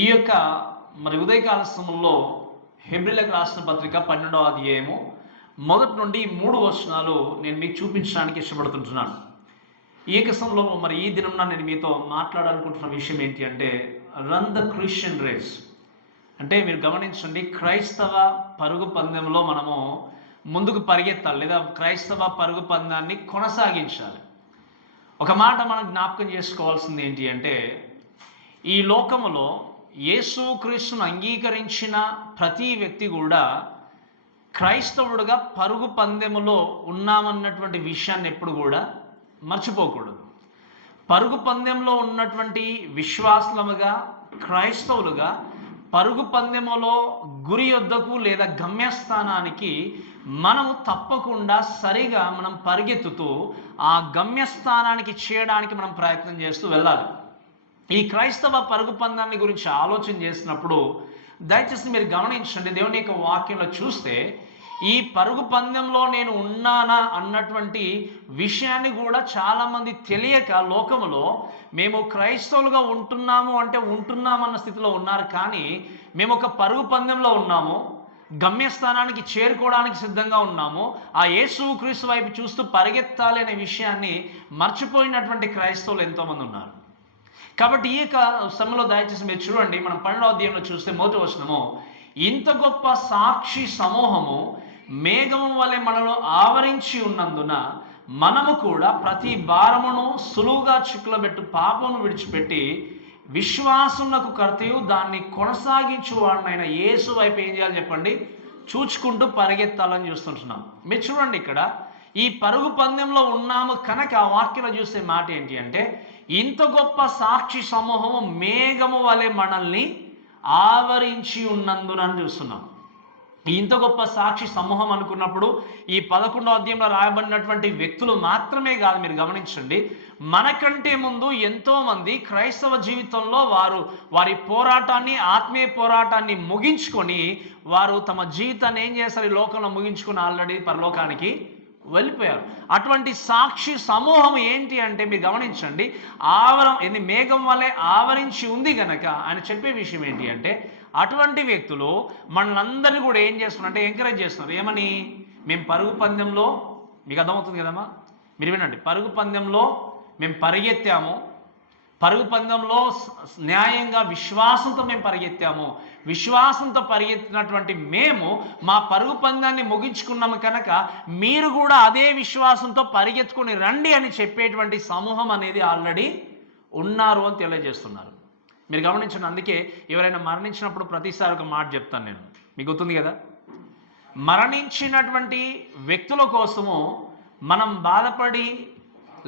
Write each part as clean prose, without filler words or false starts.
ఈ యొక్క ఉదయకాల సమయంలో హెబ్రీలకు రాసిన పత్రిక 12వ అధ్యాయము మొదటి నుండి 3 వచనాలు నేను మీకు చూపించడానికి ఇష్టపడుతుంటున్నాను. ఈ యొక్క సమయంలో ఈ దినంన నేను మీతో మాట్లాడాలనుకుంటున్న విషయం ఏంటి అంటే రన్ ద క్రిస్టియన్ రేస్. అంటే మీరు గమనించండి, క్రైస్తవ పరుగు పందెంలో మనము ముందుకు పరిగెత్తాలి, లేదా క్రైస్తవ పరుగు పందాన్ని కొనసాగించాలి. ఒక మాట మనం జ్ఞాపకం చేసుకోవాల్సింది ఏంటి అంటే, ఈ లోకములో యేసుక్రీస్తును అంగీకరించిన ప్రతి వ్యక్తి కూడా క్రైస్తవుడుగా పరుగు పందెములో ఉన్నామన్నటువంటి విషయాన్ని ఎప్పుడు కూడా మర్చిపోకూడదు. పరుగు పందెంలో ఉన్నటువంటి విశ్వాసులముగా, క్రైస్తవులుగా పరుగు పందెములో గురి యొద్దకు లేదా గమ్యస్థానానికి మనము తప్పకుండా సరిగా మనం పరిగెత్తుతూ ఆ గమ్యస్థానానికి చేయడానికి మనం ప్రయత్నం చేస్తూ వెళ్ళాలి. ఈ క్రైస్తవ పరుగు పందాన్ని గురించి ఆలోచన చేసినప్పుడు దయచేసి మీరు గమనించండి, దేవుని యొక్క వాక్యంలో చూస్తే ఈ పరుగు పందెంలో నేను ఉన్నానా అన్నటువంటి విషయాన్ని కూడా చాలామంది తెలియక లోకములో మేము క్రైస్తవులుగా ఉంటున్నాము అంటే ఉంటున్నామన్న స్థితిలో ఉన్నారు. కానీ మేము ఒక పరుగు పందెంలో ఉన్నాము, గమ్యస్థానానికి చేరుకోవడానికి సిద్ధంగా ఉన్నాము, ఆ యేసుక్రీస్తు వైపు చూస్తూ పరిగెత్తాలి అనే విషయాన్ని మర్చిపోయినటువంటి క్రైస్తవులు ఎంతోమంది ఉన్నారు. కాబట్టి ఈ యొక్క సమయంలో దయచేసి మీరు చూడండి, మనం 12వ అధ్యాయంలో చూస్తే మొదటి వచనము, ఇంత గొప్ప సాక్షి సమూహము మేఘము వలె మనలో ఆవరించి ఉన్నందున మనము కూడా ప్రతి భారమును సులువుగా చిక్కులబెట్టు పాపమును విడిచిపెట్టి విశ్వాసమునకు కర్తయు దాన్ని కొనసాగించువాడనైన యేసు వైపు ఏం చేయాలి చెప్పండి, చూచుకుంటూ పరిగెత్తాలని చూస్తుంటున్నాం. మీరు చూడండి, ఇక్కడ ఈ పరుగు పందెంలో ఉన్నాము కనుక ఆ వాక్యంలో చూసే మాట ఏంటి అంటే, ఇంత గొప్ప సాక్షి సమూహము మేఘము వలె మనల్ని ఆవరించి ఉన్నందున చూస్తున్నాం. ఇంత గొప్ప సాక్షి సమూహం అనుకున్నప్పుడు ఈ 11వ అధ్యాయంలో రాయబడినటువంటి వ్యక్తులు మాత్రమే కాదు. మీరు గమనించండి, మనకంటే ముందు ఎంతోమంది క్రైస్తవ జీవితంలో వారి పోరాటాన్ని, ఆత్మీయ పోరాటాన్ని ముగించుకొని వారు తమ జీవితాన్ని ఏం చేస్తారు, ఈ లోకంలో ముగించుకొని ఆల్రెడీ పరలోకానికి వెళ్ళిపోయారు. అటువంటి సాక్షి సమూహం ఏంటి అంటే మీరు గమనించండి, మేఘం వల్లే ఆవరించి ఉంది గనక ఆయన చెప్పే విషయం ఏంటి అంటే, అటువంటి వ్యక్తులు మనందరినీ కూడా ఏం చేస్తున్నారు అంటే ఎంకరేజ్ చేస్తున్నారు. ఏమని? మేము పరుగు పందెంలో, మీకు అర్థమవుతుంది కదమ్మా, మీరు వినండి, పరుగు పందెంలో మేము పరిగెత్తాము, పరుగు పందెంలో న్యాయంగా విశ్వాసంతో మేము పరిగెత్తాము, విశ్వాసంతో పరిగెత్తినటువంటి మేము మా పరుగు పందాన్ని ముగించుకున్నాము కనుక మీరు కూడా అదే విశ్వాసంతో పరిగెత్తుకొని రండి అని చెప్పేటువంటి సమూహం అనేది ఆల్రెడీ ఉన్నారు అని తెలియజేస్తున్నారు. మీరు గమనించండి, అందుకే ఎవరైనా మరణించినప్పుడు ప్రతిసారి ఒక మాట చెప్తాను నేను, మీకు గుర్తుంది కదా, మరణించినటువంటి వ్యక్తుల కోసము మనం బాధపడి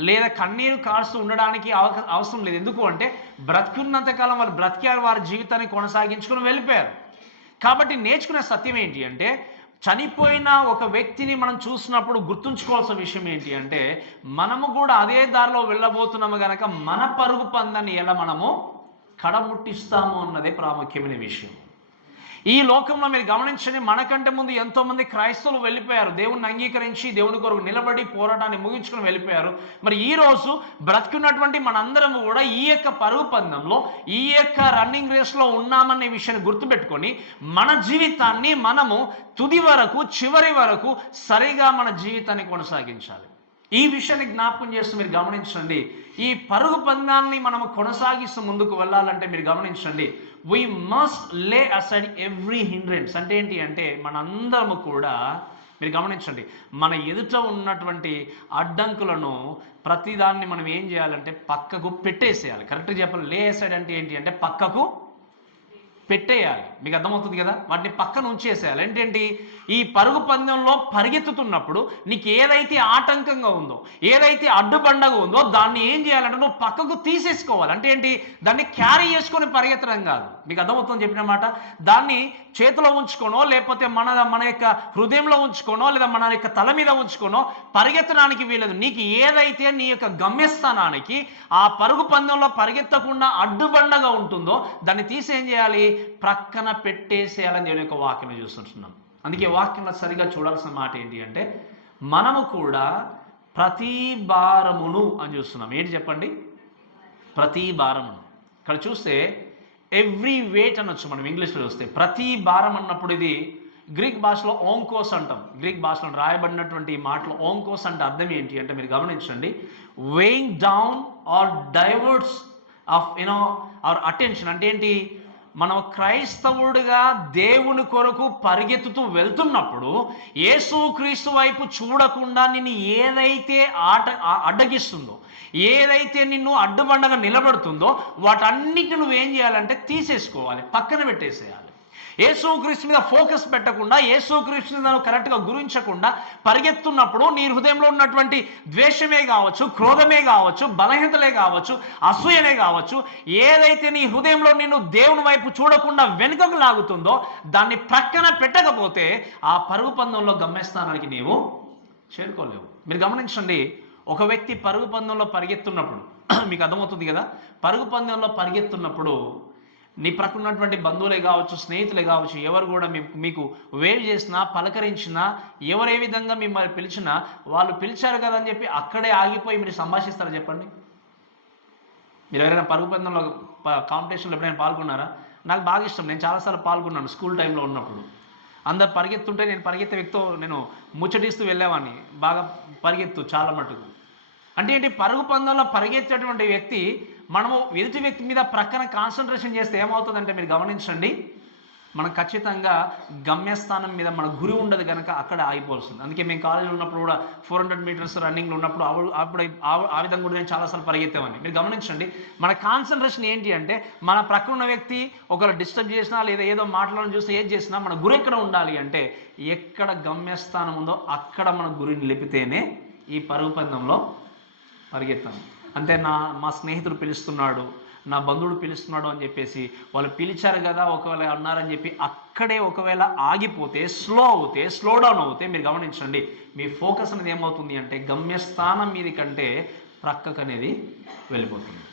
లేదా కన్నీరు కారుస్తూ ఉండడానికి అవసరం లేదు. ఎందుకు అంటే బ్రతుకున్నంతకాలం వాళ్ళు బ్రతికారు, వారి జీవితాన్ని కొనసాగించుకుని వెళ్ళిపోయారు. కాబట్టి నేర్చుకునే సత్యం ఏంటి అంటే, చనిపోయిన ఒక వ్యక్తిని మనం చూసినప్పుడు గుర్తుంచుకోవాల్సిన విషయం ఏంటి అంటే, మనము కూడా అదే దారిలో వెళ్ళబోతున్నాము కనుక మన పరుగు పందాన్ని ఎలా మనము కడముట్టిస్తాము అన్నదే ప్రాముఖ్యమైన విషయం. ఈ లోకంలో మీరు గమనించండి, మనకంటే ముందు ఎంతోమంది క్రైస్తవులు వెళ్ళిపోయారు, దేవుణ్ణి అంగీకరించి దేవుని కొరకు నిలబడి పోరాటాన్ని ముగించుకుని వెళ్ళిపోయారు. మరి ఈరోజు బ్రతుకున్నటువంటి మనందరము కూడా ఈ యొక్క పరుగు పందెంలో, ఈ యొక్క రన్నింగ్ రేస్లో ఉన్నామనే విషయాన్ని గుర్తుపెట్టుకొని మన జీవితాన్ని మనము తుది వరకు, చివరి వరకు సరిగా మన జీవితాన్ని కొనసాగించాలి. ఈ విషయాన్ని జ్ఞాపకం చేస్తూ మీరు గమనించండి, ఈ పరుగు పందాన్ని మనము కొనసాగిస్తూ ముందుకు వెళ్ళాలంటే మీరు గమనించండి, we must lay aside every hindrance. అంటే ఏంటి అంటే, మనందరము కూడా మీరు గమనించండి, మన ఎదుట ఉన్నటువంటి అడ్డంకులను ప్రతిదాన్ని మనం ఏం చేయాలంటే పక్కకు పెట్టేసేయాలి. కరెక్ట్గా చెప్పాలి, లే అసైడ్ అంటే ఏంటి అంటే పక్కకు పెట్టేయాలి. మీకు అర్థమవుతుంది కదా, వాటిని పక్కన ఉంచేసేయాలి. ఏంటంటే ఈ పరుగు పందెంలో పరిగెత్తుతున్నప్పుడు నీకు ఏదైతే ఆటంకంగా ఉందో, ఏదైతే అడ్డుబండగా ఉందో దాన్ని ఏం చేయాలంటే నువ్వు పక్కకు తీసేసుకోవాలి. అంటే ఏంటి, దాన్ని క్యారీ చేసుకొని పరిగెత్తడం కాదు. మీకు అర్థమవుతుంది చెప్పిన మాట. దాన్ని చేతిలో ఉంచుకోనో, లేకపోతే మన యొక్క హృదయంలో ఉంచుకోనో, లేదా మన యొక్క తల మీద ఉంచుకోనో పరిగెత్తడానికి వీలదు. నీకు ఏదైతే నీ యొక్క గమ్యస్థానానికి ఆ పరుగు పందెంలో పరిగెత్తకుండా అడ్డుబండగా ఉంటుందో దాన్ని తీసి ఏం చేయాలి, ప్రక్కన పెట్టేసేయాలని దేవుని యొక్క వాక్యం చూస్తుంటున్నాం. అందుకే వాక్యంలో సరిగా చూడాల్సిన మాట ఏంటి అంటే, మనము కూడా ప్రతి భారమును అని చూస్తున్నాం. ఏంటి చెప్పండి, ప్రతి భారమును. ఇక్కడ చూస్తే ఎవ్రీ వెయిట్ అనొచ్చు మనం ఇంగ్లీష్లో చూస్తే. ప్రతి భారం అన్నప్పుడు ఇది గ్రీక్ భాషలో ఓంకోస్ అంటాం. గ్రీక్ భాషలో రాయబడినటువంటి ఈ మాటలో ఓంకోస్ అంటే అర్థం ఏంటి అంటే మీరు గమనించండి, weighing down are diverts of our attention. అంటే ఏంటి, మనం క్రైస్తవుడిగా దేవుని కొరకు పరిగెత్తుతూ వెళ్తున్నప్పుడు యేసుక్రీస్తు వైపు చూడకుండా నిన్ను ఏదైతే అడ్డగిస్తుందో, ఏదైతే నిన్ను అడ్డుబండగా నిలబడుతుందో వాటన్నిటిని నువ్వేం చేయాలంటే తీసేసుకోవాలి, పక్కన పెట్టేసేయాలి. యేసుక్రీస్తు మీద ఫోకస్ పెట్టకుండా, యేసుక్రీస్తు మీద కరెక్ట్గా గురించకుండా పరిగెత్తున్నప్పుడు నీ హృదయంలో ఉన్నటువంటి ద్వేషమే కావచ్చు, క్రోధమే కావచ్చు, బలహీనతలే కావచ్చు, అసూయనే కావచ్చు, ఏదైతే నీ హృదయంలో నిన్ను దేవుని వైపు చూడకుండా వెనుకకు లాగుతుందో దాన్ని ప్రక్కన పెట్టకపోతే ఆ పరుగు పందెంలో గమ్యస్థానానికి నీవు చేరుకోలేవు. మీరు గమనించండి, ఒక వ్యక్తి పరుగు పందెంలో పరిగెత్తున్నప్పుడు మీకు అర్థమవుతుంది కదా, పరుగు పందెంలో పరిగెత్తున్నప్పుడు నీ ప్రక్కన ఉన్నటువంటి బంధువులే కావచ్చు, స్నేహితులే కావచ్చు, ఎవరు కూడా మీకు వేవ్ చేసినా, పలకరించినా, ఎవరు ఏ విధంగా మిమ్మల్ని పిలిచినా, వాళ్ళు పిలిచారు కదా అని చెప్పి అక్కడే ఆగిపోయి మీరు సంభాషిస్తారా చెప్పండి? మీరు ఎవరైనా పరుగు పందెంలో కాంపిటీషన్లో ఎప్పుడైనా పాల్గొన్నారా? నాకు బాగా ఇష్టం, నేను చాలాసార్లు పాల్గొన్నాను స్కూల్ టైంలో ఉన్నప్పుడు. అందరు పరిగెత్తుంటే నేను పరిగెత్తే వ్యక్తితో నేను ముచ్చటిస్తూ వెళ్ళేవాడిని, బాగా పరిగెత్తు చాలా మటుకు. అంటే ఏంటి, పరుగు పందెంలో పరిగెత్తేటువంటి వ్యక్తి మనము ఎదుటి వ్యక్తి మీద ప్రక్కన కాన్సన్ట్రేషన్ చేస్తే ఏమవుతుందంటే మీరు గమనించండి, మనం ఖచ్చితంగా గమ్యస్థానం మీద మన గురి ఉండదు కనుక అక్కడ ఆగిపోవాల్సింది. అందుకే మేము కాలేజీలో ఉన్నప్పుడు కూడా 400 మీటర్స్ రన్నింగ్లో ఉన్నప్పుడు అప్పుడు ఆ విధంగా కూడా నేను చాలాసార్లు పరిగెత్తేవాడిని. మీరు గమనించండి, మన కాన్సన్ట్రేషన్ ఏంటి అంటే మన ప్రక్కన ఉన్న వ్యక్తి ఒకరు డిస్టర్బ్ చేసినా లేదా ఏదో మాట్లాడడం చూస్తే ఏది చేసినా మన గురి ఎక్కడ ఉండాలి అంటే ఎక్కడ గమ్యస్థానం ఉందో అక్కడ మన గురిని లేపితేనే ఈ పరుగు పందెంలో పరిగెత్తాను. అంతే, మా స్నేహితుడు పిలుస్తున్నాడు, నా బంధువుడు పిలుస్తున్నాడు అని చెప్పేసి వాళ్ళు పిలిచారు కదా ఒకవేళ అన్నారని చెప్పి అక్కడే ఒకవేళ ఆగిపోతే, స్లో డౌన్ అవుతే మీరు గమనించండి, మీ ఫోకస్ అనేది ఏమవుతుంది అంటే గమ్యస్థానం మీది కంటే ప్రక్కకు అనేది వెళ్ళిపోతుంది.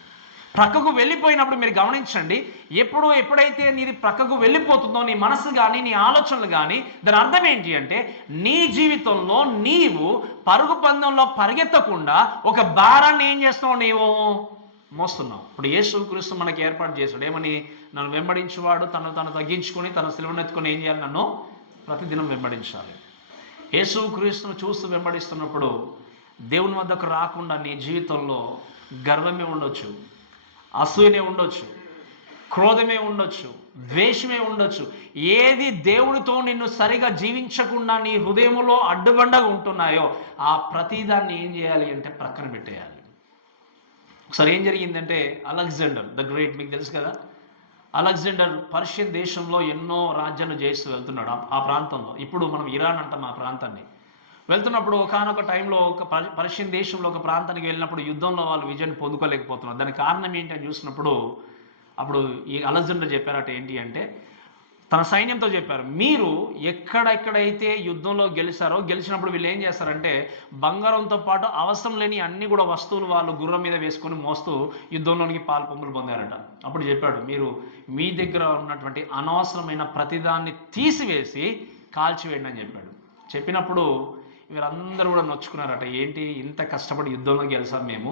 ప్రక్కకు వెళ్ళిపోయినప్పుడు మీరు గమనించండి, ఎప్పుడైతే నీది ప్రక్కకు వెళ్ళిపోతుందో నీ మనసు కానీ నీ ఆలోచనలు కానీ, దాని అర్థం ఏంటి అంటే నీ జీవితంలో నీవు పరుగు పందెంలో పరిగెత్తకుండా ఒక భారాన్ని ఏం చేస్తున్నావు, నీవు మోస్తున్నావు. ఇప్పుడు యేసుక్రీస్తు మనకి ఏర్పాటు చేశాడు ఏమని, నన్ను వెంబడించేవాడు తను తగ్గించుకొని తన సిలువను ఎత్తుకొని ఏం చేయాలి, నన్ను ప్రతిదినం వెంబడించాలి. యేసుక్రీస్తును చూస్తూ వెంబడిస్తున్నప్పుడు దేవుని వద్దకు రాకుండా నీ జీవితంలో గర్వమే ఉండొచ్చు, అసూయనే ఉండొచ్చు, క్రోధమే ఉండొచ్చు, ద్వేషమే ఉండొచ్చు. ఏది దేవుడితో నిన్ను సరిగా జీవించకుండా నీ హృదయంలో అడ్డుబండగా ఉంటున్నాయో ఆ ప్రతిదాన్ని ఏం చేయాలి అంటే ప్రక్కన పెట్టేయాలి. ఒకసారి ఏం జరిగిందంటే అలెగ్జాండర్ ద గ్రేట్, మీకు తెలుసు కదా, అలెగ్జాండర్ పర్షియన్ దేశంలో ఎన్నో రాజ్యాలు చేస్తూ వెళ్తున్నాడు ఆ ప్రాంతంలో. ఇప్పుడు మనం ఇరాన్ అంటాం ఆ ప్రాంతాన్ని. వెళ్తున్నప్పుడు ఒకనొక టైంలో ఒక పర్షియన్ దేశంలో ఒక ప్రాంతానికి వెళ్ళినప్పుడు యుద్ధంలో వాళ్ళు విజయాన్ని పొందుకోలేకపోతున్నారు. దానికి కారణం ఏంటి అని చూసినప్పుడు అప్పుడు ఈ అలెగ్జాండర్ చెప్పారట ఏంటి అంటే, తన సైన్యంతో చెప్పారు, మీరు ఎక్కడెక్కడైతే యుద్ధంలో గెలిచినప్పుడు వీళ్ళు ఏం చేస్తారంటే బంగారంతో పాటు అవసరం లేని అన్ని కూడా వస్తువులు వాళ్ళు గుర్రం మీద వేసుకొని మోస్తూ యుద్ధంలోనికి పాల్పొంగులు పొందారట. అప్పుడు చెప్పాడు, మీరు మీ దగ్గర ఉన్నటువంటి అనవసరమైన ప్రతిదాన్ని తీసివేసి కాల్చివేయండి అని చెప్పాడు. చెప్పినప్పుడు వీళ్ళందరూ కూడా నొచ్చుకున్నారట, ఏంటి ఇంత కష్టపడి యుద్ధంలో గెలిచాం మేము,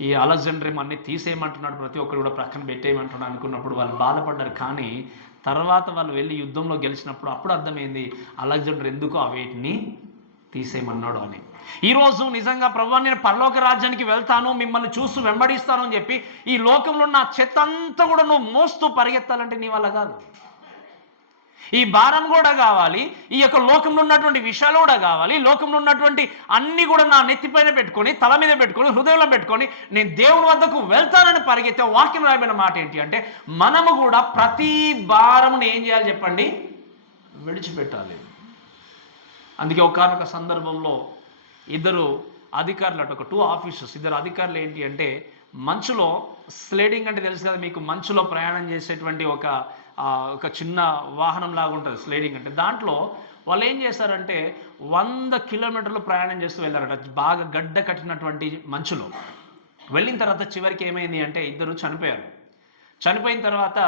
ఈ అలెగ్జాండర్ అన్ని తీసేయమంటున్నాడు, ప్రతి ఒక్కరు కూడా ప్రక్కన పెట్టేయమంటున్నాడు అనుకున్నప్పుడు వాళ్ళు బాధపడ్డారు. కానీ తర్వాత వాళ్ళు వెళ్ళి యుద్ధంలో గెలిచినప్పుడు అప్పుడు అర్థమైంది అలెగ్జాండర్ ఎందుకు ఆ వేటిని తీసేయమన్నాడు అని. ఈరోజు నిజంగా ప్రభువా నేను పరలోక రాజ్యానికి వెళ్తాను, మిమ్మల్ని చూస్తూ వెంబడిస్తాను అని చెప్పి ఈ లోకంలో ఉన్న చెత్త అంతా కూడా నువ్వు మోస్తూ పరిగెత్తాలంటే నీ వల్ల కాదు. ఈ భారం కూడా కావాలి, ఈ యొక్క లోకంలో ఉన్నటువంటి విషయాలు కూడా కావాలి, లోకంలో ఉన్నటువంటి అన్నీ కూడా నా నెత్తిపైన పెట్టుకొని తల మీద పెట్టుకొని హృదయంలో పెట్టుకొని నేను దేవుని వద్దకు వెళ్తానని పరిగెత్తే వాక్యం రాయబడిన మాట ఏంటి అంటే మనము కూడా ప్రతి భారమును ఏం చేయాలి చెప్పండి, విడిచిపెట్టాలి. అందుకే ఒకనొక సందర్భంలో ఇద్దరు అధికారులు ఒక 2 ఆఫీసర్స్, ఇద్దరు అధికారులు ఏంటి అంటే మంచులో స్లేడింగ్ అంటే తెలుసు కదా మీకు, మంచులో ప్రయాణం చేసేటువంటి ఒక చిన్న వాహనం లాగా ఉంటుంది స్లైడింగ్ అంటే. దాంట్లో వాళ్ళు ఏం చేశారంటే 100 కిలోమీటర్లు ప్రయాణం చేస్తూ వెళ్ళారట, బాగా గడ్డ కట్టినటువంటి మంచులో. వెళ్ళిన తర్వాత చివరికి ఏమైంది అంటే ఇద్దరు చనిపోయారు. చనిపోయిన తర్వాత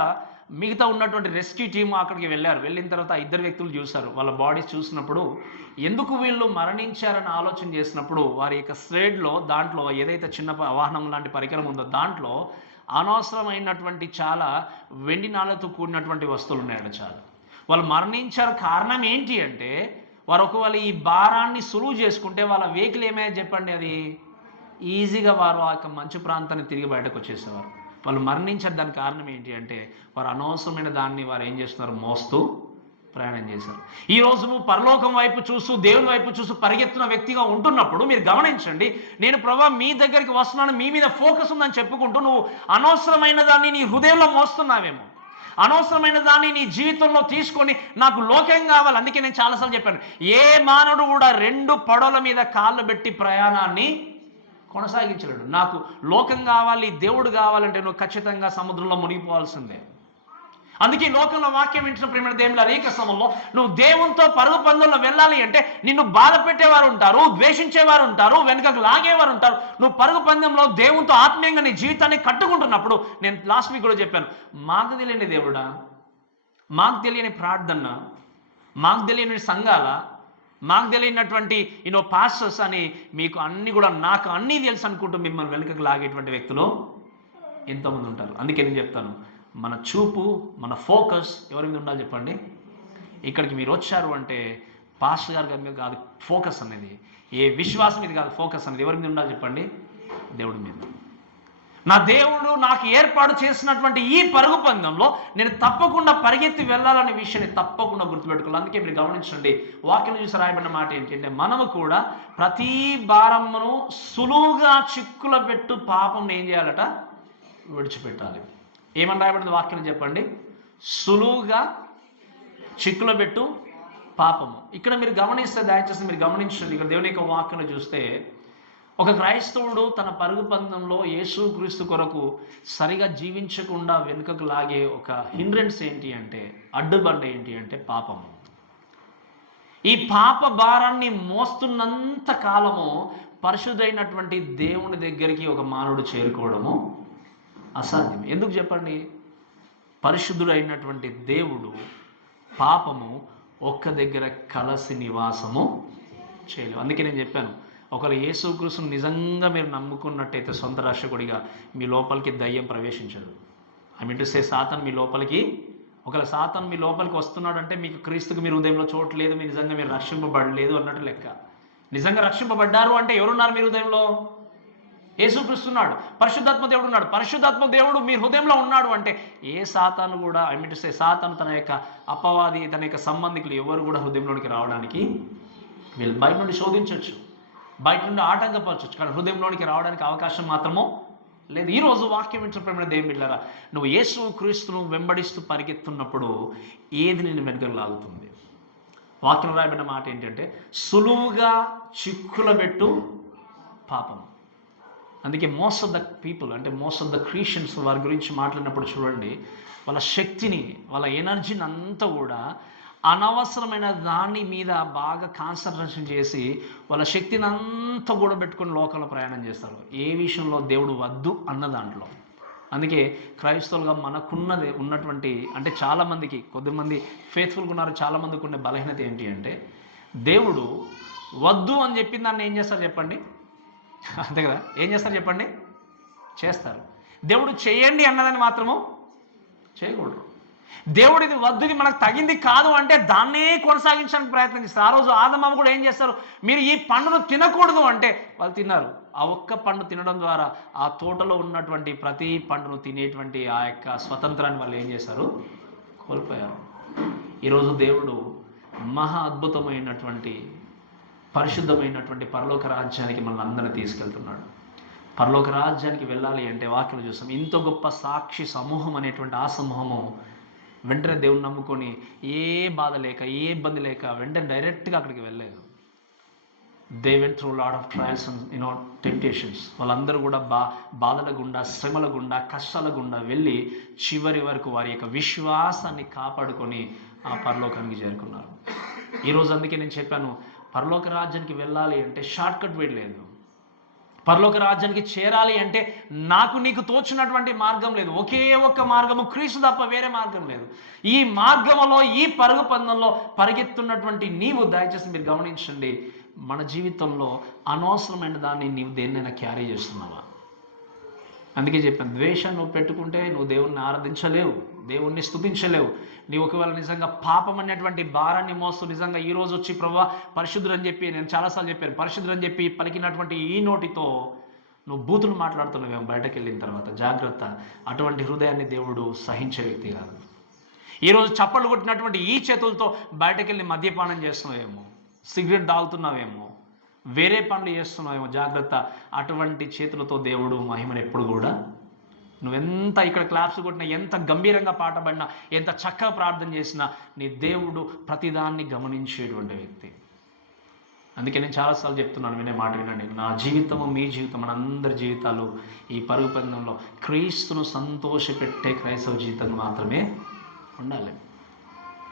మిగతా ఉన్నటువంటి రెస్క్యూ టీమ్ అక్కడికి వెళ్ళారు. వెళ్ళిన తర్వాత ఇద్దరు వ్యక్తులు చూశారు, వాళ్ళ బాడీస్ చూసినప్పుడు ఎందుకు వీళ్ళు మరణించారని ఆలోచన చేసినప్పుడు వారి యొక్క స్లేడ్లో దాంట్లో ఏదైతే చిన్న వాహనం లాంటి పరికరం ఉందో దాంట్లో అనవసరమైనటువంటి చాలా వెండి నాళ్ళతో కూడినటువంటి వస్తువులు ఉన్నాయట చాలా. వాళ్ళు మరణించారు. కారణం ఏంటి అంటే వారు ఒకవేళ ఈ భారాన్ని సులువు చేసుకుంటే వాళ్ళ వెహికల్ ఏమైనా చెప్పండి, అది ఈజీగా వారు ఆ యొక్క మంచు ప్రాంతాన్ని తిరిగి బయటకు వచ్చేసేవారు. వాళ్ళు మరణించారు. దానికి కారణం ఏంటి అంటే వారు అనవసరమైన దాన్ని వారు ఏం చేస్తున్నారు, మోస్తూ ప్రయాణం చేశారు. ఈరోజు నువ్వు పరలోకం వైపు చూస్తూ దేవుని వైపు చూస్తూ పరిగెత్తున్న వ్యక్తిగా ఉంటున్నప్పుడు మీరు గమనించండి, నేను ప్రభా మీ దగ్గరికి వస్తున్నాను, మీ మీద ఫోకస్ ఉందని చెప్పుకుంటూ నువ్వు అనవసరమైన దాన్ని నీ హృదయంలో మోస్తున్నావేమో, అనవసరమైన దాన్ని నీ జీవితంలో తీసుకొని నాకు లోకం కావాలి. అందుకే నేను చాలాసార్లు చెప్పాను, ఏ మానవుడు కూడా 2 పడవల మీద కాళ్ళు పెట్టి ప్రయాణాన్ని కొనసాగించలేడు. నాకు లోకం కావాలి, దేవుడు కావాలంటే నువ్వు ఖచ్చితంగా సముద్రంలో మునిగిపోవాల్సిందే. అందుకే లోకంలో వాక్యం వింటున్న ప్రేమైన దేవుళ్ళ అనేక సమయంలో నువ్వు దేవునితో పరుగు పందుల్లో వెళ్ళాలి అంటే నిన్ను బాధ పెట్టేవారు ఉంటారు, ద్వేషించేవారు ఉంటారు, వెనుకకు లాగేవారు ఉంటారు. నువ్వు పరుగు పందెంలో దేవునితో ఆత్మీయంగా నీ జీవితాన్ని కట్టుకుంటున్నప్పుడు, నేను లాస్ట్ వీక్ కూడా చెప్పాను, మాకు తెలియని దేవుడా, మాకు తెలియని ప్రార్థన, మాకు తెలియని సంఘాల, మాకు తెలియనటువంటి పాస్టర్స్ అని మీకు అన్ని కూడా నాకు అన్నీ తెలుసు అనుకుంటూ మిమ్మల్ని వెనుకకు లాగేటువంటి వ్యక్తులు ఎంతోమంది ఉంటారు. అందుకే నేను చెప్తాను, మన చూపు, మన ఫోకస్ ఎవరి మీద ఉండాలి చెప్పండి. ఇక్కడికి మీరు వచ్చారు అంటే పాస్టర్ గారి మీద కాదు ఫోకస్ అనేది, ఏ విశ్వాసం మీద కాదు ఫోకస్ అనేది ఎవరి మీద ఉండాలి చెప్పండి, దేవుడి మీద. నా దేవుడు నాకు ఏర్పాటు చేసినటువంటి ఈ పరుగు పందెంలో నేను తప్పకుండా పరిగెత్తి వెళ్ళాలనే విషయాన్ని తప్పకుండా గుర్తుపెట్టుకోవాలి. అందుకే మీరు గమనించండి, వాక్యం చూసి రాయబడిన మాట ఏంటంటే మనము కూడా ప్రతి భారమును సులువుగా చిక్కుల పెట్టు పాపం ఏం చేయాలట, విడిచిపెట్టాలి. ఏమని రాయబడింది వాక్యం చెప్పండి, సులువుగా చిక్కుల పెట్టు పాపము. ఇక్కడ మీరు గమనిస్తే, దయచేసి మీరు గమనించండి, ఇక్కడ దేవుని యొక్క వాక్యం చూస్తే ఒక క్రైస్తవుడు తన పరుగు పందెంలో యేసుక్రీస్తు కొరకు సరిగా జీవించకుండా వెనుకకు లాగే ఒక హిండ్రెన్స్ ఏంటి అంటే, అడ్డుబండ ఏంటి అంటే పాపము. ఈ పాప భారాన్ని మోస్తున్నంత కాలము పరిశుద్ధైనటువంటి దేవుని దగ్గరికి ఒక మానవుడు చేరుకోవడము అసాధ్యం. ఎందుకు చెప్పండి, పరిశుద్ధుడైనటువంటి దేవుడు పాపము ఒక్క దగ్గర కలసి నివాసము చేయలేవు. అందుకే నేను చెప్పాను, ఒకవేళ యేసుక్రీస్తును నిజంగా మీరు నమ్ముకున్నట్టయితే సొంత రక్షకుడిగా మీ లోపలికి దయ్యం ప్రవేశించదు. ఐ మీన్ టు సే, సాతాను మీ లోపలికి, ఒకవేళ సాతాను మీ లోపలికి వస్తున్నాడంటే మీకు క్రీస్తుకు మీరు హృదయంలో చోటు లేదు, మీ నిజంగా మీరు రక్షింపబడలేదు అన్నట్టు లెక్క. నిజంగా రక్షింపబడ్డారు అంటే ఎవరున్నారు మీ హృదయంలో? యేసుక్రీస్తు ఉన్నాడు, పరిశుద్ధాత్మ దేవుడు ఉన్నాడు. పరిశుద్ధాత్మ దేవుడు మీ హృదయంలో ఉన్నాడు అంటే ఏ సాతాను కూడా, ఐ మీన్ టు సే, సాతాను తన యొక్క అపవాది, తన యొక్క సంబంధికులు ఎవరు కూడా హృదయంలోనికి రావడానికి వీళ్ళు బయట నుండి శోధించవచ్చు, బయట నుండి ఆటంకపరచవచ్చు, కానీ హృదయంలోనికి రావడానికి అవకాశం మాత్రమో లేదు. ఈరోజు వాక్యం వింటున్న దేవుని బిడ్డలారా, నువ్వు యేసుక్రీస్తును వెంబడిస్తూ పరిగెత్తున్నప్పుడు ఏది నేను వెనుకకు లాగుతుంది? వాక్యం రాయబడిన మాట ఏంటంటే సులువుగా చిక్కుల పెట్టు పాపం. అందుకే మోస్ట్ ఆఫ్ ద పీపుల్, అంటే మోస్ట్ ఆఫ్ ద క్రిస్టియన్స్ వారి గురించి మాట్లాడినప్పుడు చూడండి, వాళ్ళ శక్తిని, వాళ్ళ ఎనర్జీని అంతా కూడా అనవసరమైన దాని మీద బాగా కాన్సన్ట్రేషన్ చేసి వాళ్ళ శక్తిని అంతా కూడా పెట్టుకుని లోకంలో ప్రయాణం చేస్తారు, ఏ విషయంలో దేవుడు వద్దు అన్న దాంట్లో. అందుకే క్రైస్తవులుగా మనకున్నది ఉన్నటువంటి, అంటే చాలామందికి, కొద్దిమంది ఫేత్ఫుల్గా ఉన్నారు, చాలామందికి ఉండే బలహీనత ఏంటి అంటే దేవుడు వద్దు అని చెప్పిన దాన్ని ఏం చేస్తారు చెప్పండి, అంతే కదా, ఏం చేస్తారు చెప్పండి, చేస్తారు. దేవుడు చేయండి అన్నదాన్ని మాత్రము చేయకూడదు. దేవుడు ఇది వద్దు, ఇది మనకు తగింది కాదు అంటే దాన్నే కొనసాగించడానికి ప్రయత్నం చేస్తారు. ఆ రోజు ఆదమ్మ కూడా ఏం చేస్తారు, మీరు ఈ పండును తినకూడదు అంటే వాళ్ళు తిన్నారు. ఆ ఒక్క పండు తినడం ద్వారా ఆ తోటలో ఉన్నటువంటి ప్రతి పండును తినేటువంటి ఆ యొక్క స్వతంత్రాన్ని వాళ్ళు ఏం చేశారు, కోల్పోయారు. ఈరోజు దేవుడు మహా అద్భుతమైనటువంటి పరిశుద్ధమైనటువంటి పరలోక రాజ్యానికి మనల్ని అందరినీ తీసుకెళ్తున్నాడు. పరలోక రాజ్యానికి వెళ్ళాలి అంటే వాక్యం చూస్తాం, ఇంత గొప్ప సాక్షి సమూహం అనేటువంటి ఆ సమూహము వెంటనే దేవుని నమ్ముకొని ఏ బాధ లేక, ఏ ఇబ్బంది లేక వెంటనే డైరెక్ట్గా అక్కడికి వెళ్ళలేదు. They went through lot of trials and temptations. వాళ్ళందరూ కూడా బాధల గుండా, శ్రమల గుండా, కష్టాల గుండా వెళ్ళి చివరి వరకు వారి యొక్క విశ్వాసాన్ని కాపాడుకొని ఆ పరలోకానికి చేరుకున్నారు. ఈరోజు అందుకే నేను చెప్పాను, పరలోక రాజ్యానికి వెళ్ళాలి అంటే షార్ట్ కట్ వేయలేదు. పరలోక రాజ్యానికి చేరాలి అంటే నాకు నీకు తోచినటువంటి మార్గం లేదు, ఒకే ఒక్క మార్గము క్రీస్తు తప్ప వేరే మార్గం లేదు. ఈ మార్గంలో, ఈ పరుగు పందెంలో పరిగెత్తున్నటువంటి నీవు దయచేసి మీరు గమనించండి, మన జీవితంలో అనవసరమైన దాన్ని నీవు దేన్నైనా క్యారీ చేస్తున్నావా? అందుకే చెప్పాను, ద్వేషం నువ్వు పెట్టుకుంటే నువ్వు దేవుణ్ణి ఆరాధించలేవు, దేవుణ్ణి స్తుతించలేవు. నీవు ఒకవేళ నిజంగా పాపం అనేటువంటి భారాన్ని మోస్తూ నిజంగా ఈరోజు వచ్చి ప్రభువా పరిశుద్ధుడు అని చెప్పి, నేను చాలాసార్లు చెప్పాను, పరిశుద్ధుడు అని చెప్పి పలికినటువంటి ఈ నోటితో నువ్వు బూతులు మాట్లాడుతున్నావేమో బయటకు వెళ్ళిన తర్వాత జాగ్రత్త. అటువంటి హృదయాన్ని దేవుడు సహించే వ్యక్తి కాదు. ఈరోజు చప్పట్లు కొట్టినటువంటి ఈ చేతులతో బయటకు వెళ్ళి మద్యపానం చేస్తున్నావేమో, సిగరెట్ తాగుతున్నావేమో, వేరే పనులు చేస్తున్నావేమో, జాగ్రత్త. అటువంటి చేతులతో దేవుడు మహిమను ఎప్పుడు కూడా, నువ్వెంత ఇక్కడ క్లాప్స్ కొట్టినా, ఎంత గంభీరంగా పాట పడినా, ఎంత చక్కగా ప్రార్థన చేసినా, నీ దేవుడు ప్రతిదాన్ని గమనించేటువంటి వ్యక్తి. అందుకే నేను చాలాసార్లు చెప్తున్నాను, వినే మాట వినండి. నా జీవితము మీ జీవితం, మనందరి జీవితాలు ఈ పరుగు పందెంలో క్రీస్తును సంతోషపెట్టే క్రైస్తవ జీవితంగా మాత్రమే ఉండాలి.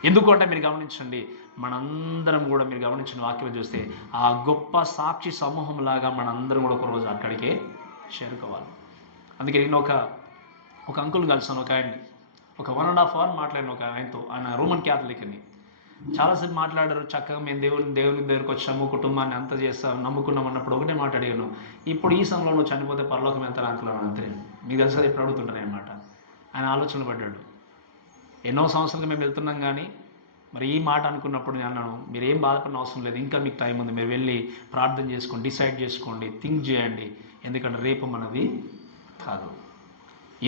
ఎందుకంటే మీరు గమనించండి, మనందరం కూడా మీరు గమనించిన వాక్యం చూస్తే ఆ గొప్ప సాక్షి సమూహంలాగా మనందరం కూడా ఒకరోజు అక్కడికే చేరుకోవాలి. అందుకే నేను ఒక అంకుల్ కలిసాను, ఒక ఆయన్ని, ఒక 1.5 hour మాట్లాడిన ఒక ఆయనతో. ఆయన రోమన్ క్యాథలిక్ అని. చాలాసేపు మాట్లాడారు, చక్కగా మేము దేవుని దగ్గరికి వచ్చాము, కుటుంబాన్ని అంత చేస్తాం, నమ్ముకున్నాం అన్నప్పుడు ఒకటే మాట్లాడాను, ఇప్పుడు ఈ సమయంలో నువ్వు చనిపోతే పరలోకం ఎంత అంకుల్ అంతే. మీకు తెలుసా, ఎప్పుడు అడుగుతుంటాను అనమాట. ఆయన ఆలోచనలు పడ్డాడు. ఎన్నో సంవత్సరాలుగా మేము వెళ్తున్నాం, కానీ మరి ఈ మాట అనుకున్నప్పుడు నేను అన్నాను, మీరు ఏం బాధపడిన అవసరం లేదు, ఇంకా మీకు టైం ఉంది, మీరు వెళ్ళి ప్రార్థన చేసుకోండి, డిసైడ్ చేసుకోండి, థింక్ చేయండి, ఎందుకంటే రేపు మనది కాదు.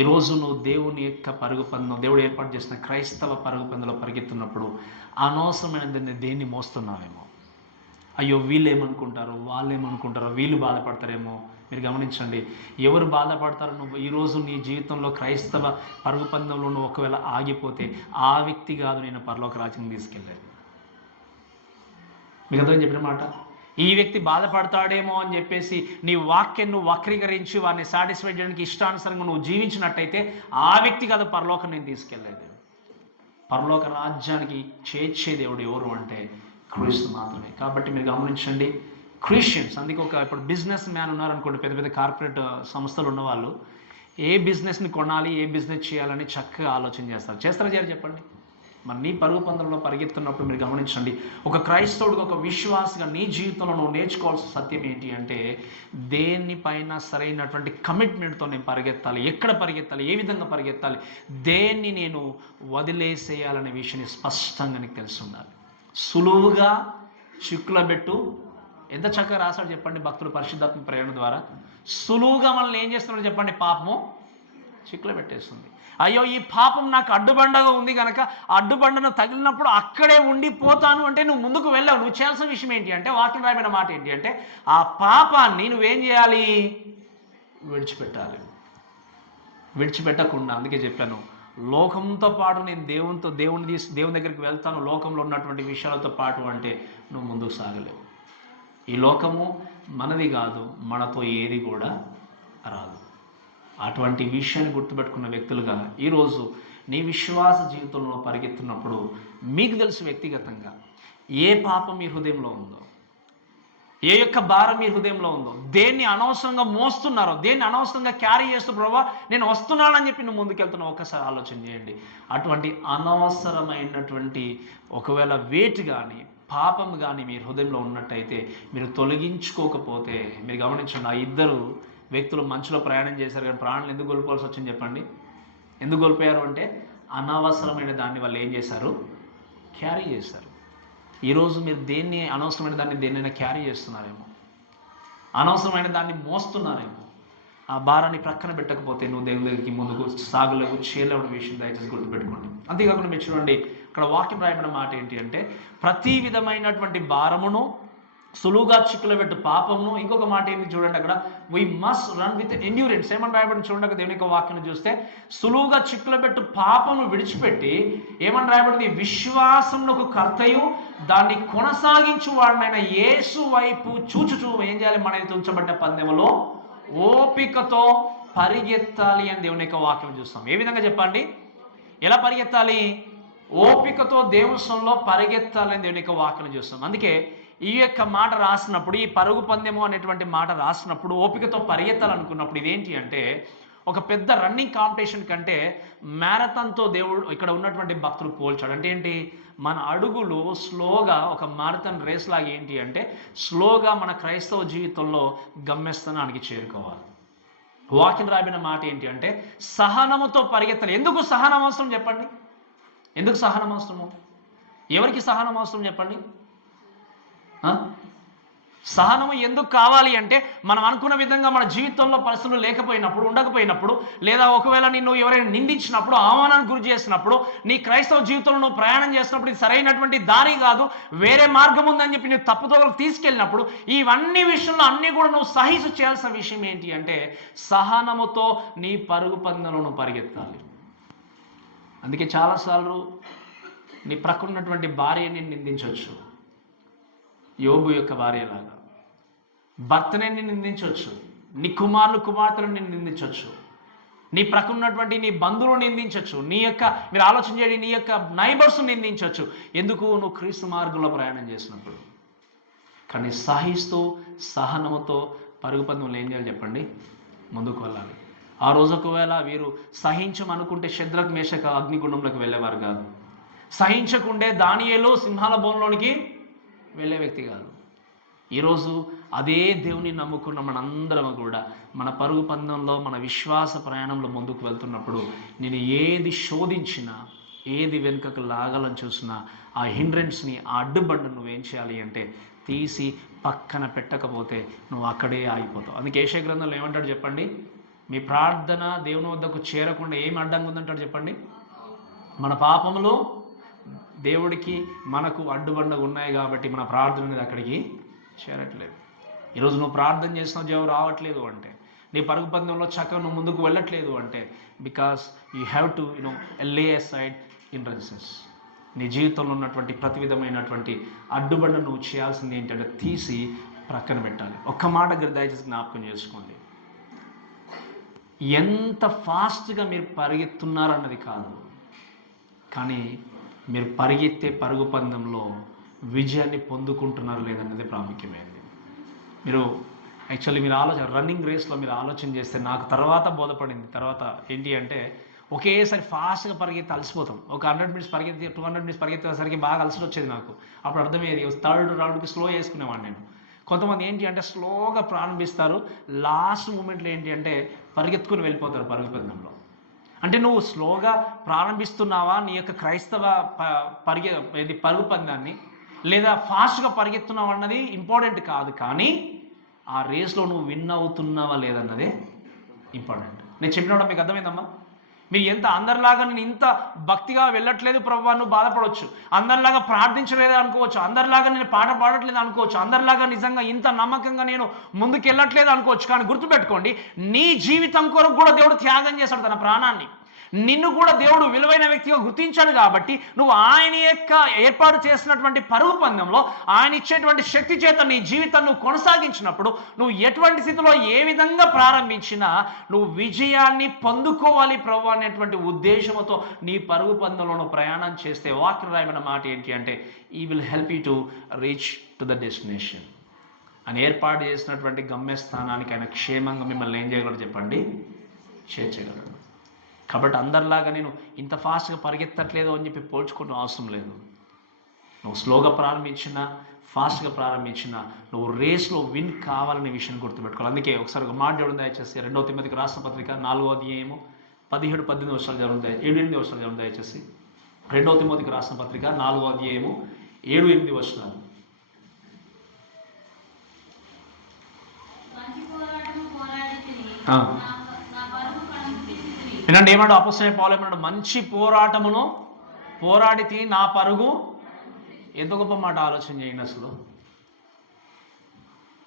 ఈరోజు నువ్వు దేవుని యొక్క పరుగు పందెం, దేవుడు ఏర్పాటు చేసిన క్రైస్తవ పరుగు పందెంలో పరిగెత్తున్నప్పుడు అనవసరమైన దేన్ని మోస్తున్నావేమో. అయ్యో వీళ్ళు ఏమనుకుంటారో, వాళ్ళు ఏమనుకుంటారో, వీళ్ళు బాధపడతారేమో. మీరు గమనించండి, ఎవరు బాధపడతారో, నువ్వు ఈరోజు నీ జీవితంలో క్రైస్తవ పరుగు పందెంలో నువ్వు ఒకవేళ ఆగిపోతే ఆ వ్యక్తి కాదు నేను పరలోక రాజ్యం తీసుకెళ్ళేది. మీకు అర్థం చెప్పిన మాట. ఈ వ్యక్తి బాధపడతాడేమో అని చెప్పేసి నీ వాక్యం నువ్వు వక్రీకరించి వారిని సాటిస్ఫై చేయడానికి ఇష్టానుసారంగా నువ్వు జీవించినట్టయితే ఆ వ్యక్తి కాదు పరలోకం నేను తీసుకెళ్ళేది. పరలోక రాజ్యానికి చేర్చే దేవుడు ఎవరు అంటే క్రీస్తు మాత్రమే. కాబట్టి మీరు గమనించండి, క్రిస్టియన్స్, అందుకే ఇప్పుడు బిజినెస్ మ్యాన్ ఉన్నారనుకోండి, పెద్ద పెద్ద కార్పొరేట్ సంస్థలు ఉన్నవాళ్ళు ఏ బిజినెస్ని కొనాలి, ఏ బిజినెస్ చేయాలని చక్కగా ఆలోచన చేస్తారా చేయరు చెప్పండి. మరి నీ పరుగు పందెంలో పరిగెత్తున్నప్పుడు మీరు గమనించండి, ఒక క్రైస్తవుడిగా, ఒక విశ్వాసగా నీ జీవితంలో నువ్వు నేర్చుకోవాల్సిన సత్యం ఏంటి అంటే, దేనిపైన సరైనటువంటి కమిట్మెంట్తో నేను పరిగెత్తాలి, ఎక్కడ పరిగెత్తాలి, ఏ విధంగా పరిగెత్తాలి, దేన్ని నేను వదిలేసేయాలనే విషయాన్ని స్పష్టంగా నీకు తెలిసి ఉండాలి. సులువుగా చిక్కులబెట్టు, ఎంత చక్కగా రాశాడు చెప్పండి భక్తులు పరిశుద్ధాత్మ ప్రేరణ ద్వారా. సులువుగా మనల్ని ఏం చేస్తున్నాడు చెప్పండి, పాపము చిక్కులో పెట్టేస్తుంది. అయ్యో ఈ పాపం నాకు అడ్డుబండగా ఉంది కనుక అడ్డుబండను తగిలినప్పుడు అక్కడే ఉండిపోతాను అంటే నువ్వు ముందుకు వెళ్ళావు. నువ్వు చేయాల్సిన విషయం ఏంటి అంటే, వాక్యం రాయబడిన మాట ఏంటి అంటే, ఆ పాపాన్ని నువ్వేం చేయాలి, విడిచిపెట్టాలి. విడిచిపెట్టకుండా, అందుకే చెప్పాను, లోకంతో పాటు నేను దేవుని దగ్గరికి వెళ్తాను, లోకంలో ఉన్నటువంటి విషయాలతో పాటు అంటే నువ్వు ముందుకు సాగలేవు. ఈ లోకము మనది కాదు, మనతో ఏది కూడా రాదు. అటువంటి విషయాన్ని గుర్తుపెట్టుకున్న వ్యక్తులుగా ఈరోజు నీ విశ్వాస జీవితంలో పరిగెత్తున్నప్పుడు మీకు తెలుసు వ్యక్తిగతంగా ఏ పాపం మీ హృదయంలో ఉందో, ఏ యొక్క భారం మీ హృదయంలో ఉందో, దేన్ని అనవసరంగా మోస్తున్నారో, దేన్ని అనవసరంగా క్యారీ చేస్తూ ప్రభువా నేను వస్తున్నానని చెప్పి నువ్వు ముందుకెళ్తున్నావు. ఒక్కసారి ఆలోచన చేయండి. అటువంటి అనవసరమైనటువంటి ఒకవేళ వెయిట్ కానీ పాపం కానీ మీ హృదయంలో ఉన్నట్టయితే మీరు తొలగించుకోకపోతే, మీరు గమనించండి, ఆ ఇద్దరు వ్యక్తులు మంచులో ప్రయాణం చేశారు, కానీ ప్రాణాలు ఎందుకు కోల్పోవాల్సి వచ్చింది చెప్పండి. ఎందుకు కోల్పోయారు అంటే అనవసరమైన దాన్ని వాళ్ళు ఏం చేశారు, క్యారీ చేశారు. ఈరోజు మీరు దేన్ని అనవసరమైన దాన్ని దేన్నైనా క్యారీ చేస్తున్నారేమో, అనవసరమైన దాన్ని మోస్తున్నారేమో. ఆ భారాన్ని ప్రక్కన పెట్టకపోతే నువ్వు దేవుని దగ్గరికి ముందుకు సాగలేవు, చేయలేవు విషయం దయచేసి గుర్తుపెట్టుకోండి. అంతేకాకుండా మీరు చూడండి, ఇక్కడ వాక్యం రాయబడిన మాట ఏంటి అంటే, ప్రతి విధమైనటువంటి భారమును సులువుగా చిక్కులో పెట్టు పాపమును. ఇంకొక మాట ఏంటి చూడండి, అక్కడ we must run with endurance. ఏమని రాయబడి చూడండి, అక్కడ దేవుని యొక్క వాక్యం చూస్తే సులువుగా చిక్కులో పెట్టు పాపమును విడిచిపెట్టి ఏమని రాయబడింది, విశ్వాసంలో కర్తయు దాన్ని కొనసాగించు వాడినైన యేసు వైపు చూచుచూ ఏం చేయాలి, మన ఉంచబడిన పందెములో ఓపికతో పరిగెత్తాలి అని దేవుని యొక్క వాక్యం చూస్తాం. ఏ విధంగా చెప్పండి, ఎలా పరిగెత్తాలి, ఓపికతో దేవునిలో పరిగెత్తాలని దేవుని యొక్క వాక్యం చూస్తాం. అందుకే ఈ యొక్క మాట రాసినప్పుడు, ఈ పరుగు పందెము అనేటువంటి మాట రాసినప్పుడు ఓపికతో పరిగెత్తాలనుకున్నప్పుడు ఇదేంటి అంటే, ఒక పెద్ద రన్నింగ్ కాంపిటీషన్ కంటే మ్యారథాన్తో దేవుడు ఇక్కడ ఉన్నటువంటి భక్తులు పోల్చాడు. అంటే ఏంటి, మన అడుగులు స్లోగా ఒక మ్యారథాన్ రేస్ లాగా ఏంటి అంటే, స్లోగా మన క్రైస్తవ జీవితంలో గమ్యస్థానానికి చేరుకోవాలి. వాక్యం రాబడిన మాట ఏంటి అంటే సహనముతో పరిగెత్తాలి. ఎందుకు సహనం అవసరం చెప్పండి? ఎందుకు సహనం అవసరము? ఎవరికి సహనం అవసరం చెప్పండి? సహనము ఎందుకు కావాలి అంటే మనం అనుకున్న విధంగా మన జీవితంలో పరిస్థితులు లేకపోయినప్పుడు, ఉండకపోయినప్పుడు, లేదా ఒకవేళ నిన్ను ఎవరైనా నిందించినప్పుడు, అవమానానికి గురి చేసినప్పుడు, నీ క్రైస్తవ జీవితంలో నువ్వు ప్రయాణం చేసినప్పుడు ఇది సరైనటువంటి దారి కాదు, వేరే మార్గం ఉందని చెప్పి నువ్వు తప్పుదోవలకు తీసుకెళ్ళినప్పుడు, ఇవన్నీ విషయంలో అన్నీ కూడా నువ్వు సహించు చేయాల్సిన విషయం ఏంటి అంటే సహనముతో నీ పరుగు పందెంలో నువ్వు పరిగెత్తాలి. అందుకే చాలాసార్లు నీ ప్రక్కనున్నటువంటి భార్యని నిందించవచ్చు, యోబు యొక్క భార్యలాగా. భర్తనే నిందించవచ్చు, నీ కుమార్తెలను నిందించవచ్చు, నీ ప్రక్కన ఉన్నటువంటి నీ బంధువులను నిందించవచ్చు, మీరు ఆలోచన చేయండి, నీ యొక్క నైబర్స్ నిందించవచ్చు. ఎందుకు? నువ్వు క్రీస్తు మార్గంలో ప్రయాణం చేసినప్పుడు. కానీ సహిస్తూ సహనముతో పరుగు పందెంలో ఏం చేయాలి చెప్పండి? ముందుకు వెళ్ళాలి. ఆ రోజు ఒకవేళ వీరు సహించమనుకుంటే షద్రక్ మేషక అగ్నిగుండంలోకి వెళ్ళేవారు కాదు. సహించకుండే దానియేలు సింహాల బోన్లోనికి వెళ్ళే వ్యక్తి కాదు. ఈరోజు అదే దేవుని నమ్ముకున్న మనందరం కూడా మన పరుగు పందెంలో, మన విశ్వాస ప్రయాణంలో ముందుకు వెళ్తున్నప్పుడు నేను ఏది శోధించినా, ఏది వెనుకకు లాగాలని చూసినా ఆ హిండ్రెన్స్ని, ఆ అడ్డుబండను నువ్వేం చేయాలి అంటే తీసి పక్కన పెట్టకపోతే నువ్వు అక్కడే ఆగిపోతావు. అందుకే యెషయా గ్రంథంలో ఏమంటాడు చెప్పండి? మీ ప్రార్థన దేవుని వద్దకు చేరకుండా ఏమి అడ్డంగా ఉందంటాడు చెప్పండి? మన పాపములు దేవుడికి మనకు అడ్డుబండగా ఉన్నాయి కాబట్టి మన ప్రార్థన అనేది అక్కడికి చేరట్లేదు. ఈరోజు నువ్వు ప్రార్థన చేస్తున్నావు, జవాబు రావట్లేదు అంటే, నీ పరుగు పందెంలో చక్కగా నువ్వు ముందుకు వెళ్ళట్లేదు అంటే బికాస్ యూ హ్యావ్ టు లే అసైడ్ హిండ్రన్సెస్. నీ జీవితంలో ఉన్నటువంటి ప్రతి విధమైనటువంటి అడ్డుబండ నువ్వు చేయాల్సింది ఏంటంటే తీసి ప్రక్కన పెట్టాలి. ఒక్క మాట దయచేసి జ్ఞాపకం చేసుకోండి, ఎంత ఫాస్ట్గా మీరు పరిగెత్తున్నారన్నది కాదు, కానీ మీరు పరిగెత్తే పరుగు పందెంలో విజయాన్ని పొందుకుంటున్నారు లేదన్నది ప్రాముఖ్యమైనది. మీరు రన్నింగ్ రేస్లో మీరు ఆలోచన చేస్తే నాకు తర్వాత బోధపడింది. తర్వాత ఏంటి అంటే ఒకేసారి ఫాస్ట్గా పరిగెత్తి అలసిపోతాం. ఒక 100 minutes పరిగెత్తి 200 minutes పరిగెత్తేసరికి బాగా అలసి వచ్చేది నాకు. అప్పుడు అర్థమయ్యేది, థర్డ్ రౌండ్కి స్లో చేసుకునేవాడిని నేను. కొంతమంది ఏంటి అంటే స్లోగా ప్రారంభిస్తారు, లాస్ట్ మూమెంట్లో ఏంటి అంటే పరిగెత్తుకుని వెళ్ళిపోతారు పరుగు పందెంలో. అంటే నువ్వు స్లోగా ప్రారంభిస్తున్నావా నీ యొక్క క్రైస్తవ పరుగు పందాన్ని, లేదా ఫాస్ట్గా పరిగెత్తున్నావా అన్నది ఇంపార్టెంట్ కాదు, కానీ ఆ రేస్లో నువ్వు విన్ అవుతున్నావా లేదన్నదే ఇంపార్టెంట్. నేను చెప్పినప్పుడు మీకు అర్థమైందమ్మా? మీరు ఎంత అందరిలాగా నేను ఇంత భక్తిగా వెళ్ళట్లేదు ప్రభువా నువ్వు బాధపడవచ్చు, అందరిలాగా ప్రార్థించలేదు అనుకోవచ్చు, అందరిలాగా నేను పాట పాడట్లేదు అనుకోవచ్చు, అందరిలాగా నిజంగా ఇంత నమ్మకంగా నేను ముందుకు వెళ్ళట్లేదు అనుకోవచ్చు. కానీ గుర్తుపెట్టుకోండి, నీ జీవితం కొరకు కూడా దేవుడు త్యాగం చేశాడు తన ప్రాణాన్ని. నిన్ను కూడా దేవుడు విలువైన వ్యక్తిగా గుర్తించాడు కాబట్టి నువ్వు ఆయన యొక్క ఏర్పాటు చేసినటువంటి పరుగు పందెంలో ఆయన ఇచ్చేటువంటి శక్తి చేత నీ జీవితాన్ని నువ్వు కొనసాగించినప్పుడు నువ్వు ఎటువంటి స్థితిలో ఏ విధంగా ప్రారంభించినా నువ్వు విజయాన్ని పొందుకోవాలి ప్రభు అనేటువంటి ఉద్దేశంతో నీ పరుగు పందెంలో నువ్వు ప్రయాణం చేస్తే వాక్యం రాయబడిన మాట ఏంటి అంటే ఈ will help you to reach to the destination. ఆయన ఏర్పాటు చేసినటువంటి గమ్యస్థానానికి ఆయన క్షేమంగా మిమ్మల్ని ఏం చేయగలరు చెప్పండి? చేర్చగలరు. కాబట్టి అందరిలాగా నేను ఇంత ఫాస్ట్గా పరిగెత్తట్లేదు అని చెప్పి పోల్చుకోవడం అవసరం లేదు. నువ్వు స్లోగా ప్రారంభించినా ఫాస్ట్గా ప్రారంభించినా నువ్వు రేస్లో విన్ కావాలనే విషయం గుర్తుపెట్టుకోవాలి. అందుకే ఒకసారి ఒక మాట చూడండి దయచేసి 2 తిమోతికి రాసిన పత్రిక 4వ అధ్యాయము 17-18 వర్షాలు జరుగుతాయి, 7-8 వర్షాలు జరుగుతాయి. దయచేసి 2 తిమోతికి రాసిన పత్రిక 4వ అధ్యాయము 7-8 వర్షాలు. వినండి ఏమన్నాడు అపోస్తలుడైన పౌలు? ఏమన్నాడు? మంచి పోరాటమును పోరాడితే నా పరుగు. ఎంత గొప్ప మాట ఆలోచన చేయండి. అసలు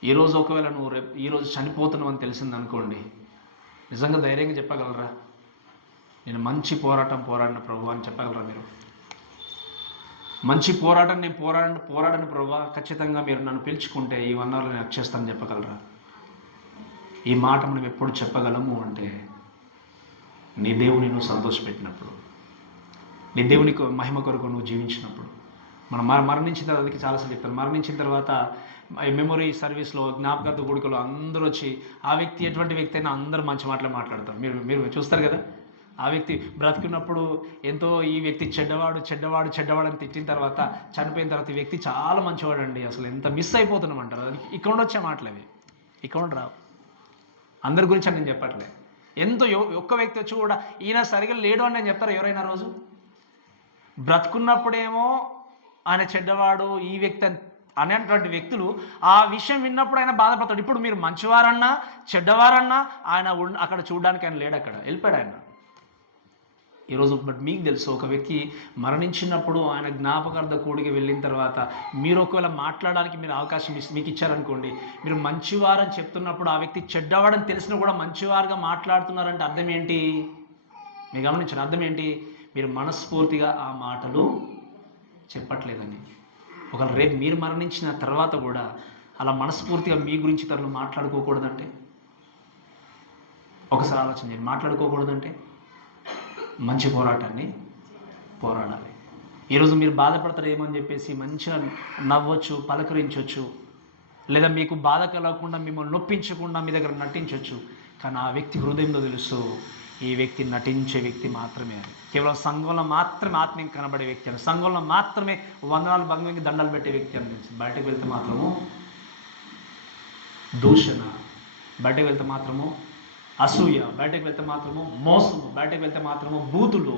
ఈరోజు ఒకవేళ నువ్వు ఈరోజు చనిపోతున్నావు అని తెలిసిందనుకోండి, నిజంగా ధైర్యంగా చెప్పగలరా నేను మంచి పోరాటం పోరాడిన ప్రభు అని చెప్పగలరా? మీరు మంచి పోరాటం నేను పోరాడని ప్రభు, ఖచ్చితంగా మీరు నన్ను పిలుచుకుంటే ఈ 1 hour నేను వచ్చేస్తానని చెప్పగలరా? ఈ మాట మనం ఎప్పుడు చెప్పగలము అంటే నీ దేవుని నువ్వు సంతోషపెట్టినప్పుడు, నీ దేవునికి మహిమ కొరకు నువ్వు జీవించినప్పుడు. మనం మరణించిన తర్వాత, అందుకే చాలాసార్లు చెప్తాను, మరణించిన తర్వాత మెమొరీ సర్వీస్లో జ్ఞాపకార్థ గుడికలో అందరూ వచ్చి ఆ వ్యక్తి ఎటువంటి వ్యక్తి అయినా అందరూ మంచి మాటలు మాట్లాడతారు. మీరు చూస్తారు కదా, ఆ వ్యక్తి బ్రతికున్నప్పుడు ఎంతో ఈ వ్యక్తి చెడ్డవాడు చెడ్డవాడు చెడ్డవాడు అని తిట్టిన తర్వాత చనిపోయిన తర్వాత ఈ వ్యక్తి చాలా మంచివాడు అండి, అసలు ఎంత మిస్ అయిపోతున్నాం అంటారు. అది ఇక్కడ వచ్చే మాటలు అవి, ఇక్కడ రావు. అందరి గురించి అని నేను చెప్పట్లే. ఎంతో ఒక్క వ్యక్తి వచ్చి కూడా ఈయన సరిగా లేడు అని నేను చెప్తారు ఎవరైనా రోజు? బ్రతుకున్నప్పుడేమో ఆయన చెడ్డవాడు, ఈ వ్యక్తి అనేటువంటి వ్యక్తులు ఆ విషయం విన్నప్పుడు ఆయన బాధపడతాడు. ఇప్పుడు మీరు మంచివారన్నా చెడ్డవారన్నా ఆయన అక్కడ చూడడానికి ఆయన లేడు, అక్కడ వెళ్ళిపోయాడు ఆయన ఈరోజు. బట్ మీకు తెలుసు, ఒక వ్యక్తి మరణించినప్పుడు ఆయన జ్ఞాపకార్థ కూడికి వెళ్ళిన తర్వాత మీరు ఒకవేళ మాట్లాడడానికి మీరు అవకాశం మీకు ఇచ్చారనుకోండి, మీరు మంచివారని చెప్తున్నప్పుడు ఆ వ్యక్తి చెడ్డవాడని తెలిసినా కూడా మంచివారుగా మాట్లాడుతున్నారంటే అర్థం ఏంటి? మీరు గమనించిన అర్థం ఏంటి? మీరు మనస్ఫూర్తిగా ఆ మాటలు చెప్పట్లేదని. ఒకవేళ రేపు మీరు మరణించిన తర్వాత కూడా అలా మనస్ఫూర్తిగా మీ గురించి తనను మాట్లాడుకోకూడదంటే, ఒకసారి ఆలోచన చేయండి. మాట్లాడుకోకూడదంటే మంచి పోరాటాన్ని పోరాడాలి. ఈరోజు మీరు బాధపడతారేమో అని చెప్పేసి మంచిగా నవ్వచ్చు, పలకరించవచ్చు, లేదా మీకు బాధ కలగకుండా మిమ్మల్ని నొప్పించకుండా మీ దగ్గర నటించవచ్చు. కానీ ఆ వ్యక్తి హృదయంలో తెలుసు, ఈ వ్యక్తి నటించే వ్యక్తి మాత్రమే అని. కేవలం సంఘంలో మాత్రమే ఆత్మీయం కనబడే వ్యక్తి అని, సంఘంలో మాత్రమే వందనాలు భంగంకి దండాలు పెట్టే వ్యక్తి అని తెలుసు. బయటకు వెళ్తే మాత్రము దూషణ, బయటకు వెళ్తే మాత్రము అసూయ, బయటకు వెళ్తే మాత్రము మోసము, బయటకు వెళ్తే మాత్రము బూతులు,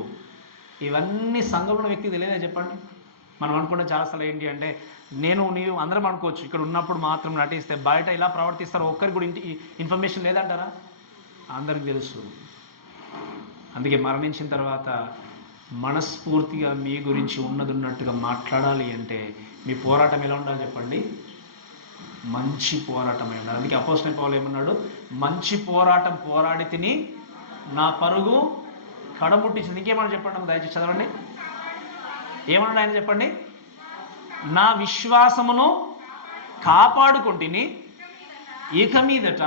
ఇవన్నీ సంఘంలో వ్యక్తి తెలియదే చెప్పండి. మనం అనుకున్న చాలాసార్లు ఏంటి అంటే, నేను నీవు అందరం అనుకోవచ్చు ఇక్కడ ఉన్నప్పుడు మాత్రం నటిస్తే, బయట ఇలా ప్రవర్తిస్తారు ఒక్కరికి కూడా ఇన్ఫర్మేషన్ లేదంటారా? అందరికి తెలుసు. అందుకే మరణించిన తర్వాత మనస్ఫూర్తిగా మీ గురించి ఉన్నట్టుగా మాట్లాడాలి అంటే మీ పోరాటం ఎలా ఉండాలి చెప్పండి? మంచి పోరాటం అయి ఉండాలి. అందుకే అపోస్తలుడైన పౌలు ఏమన్నాడు? మంచి పోరాటం పోరాడి తిని నా పరుగు కడముట్టించింది. ఇంకేమన్నా చెప్పండి, దయచేసి చదవండి. ఏమన్నాడు ఆయన చెప్పండి? నా విశ్వాసమును కాపాడుకుంటుని, ఇక మీదట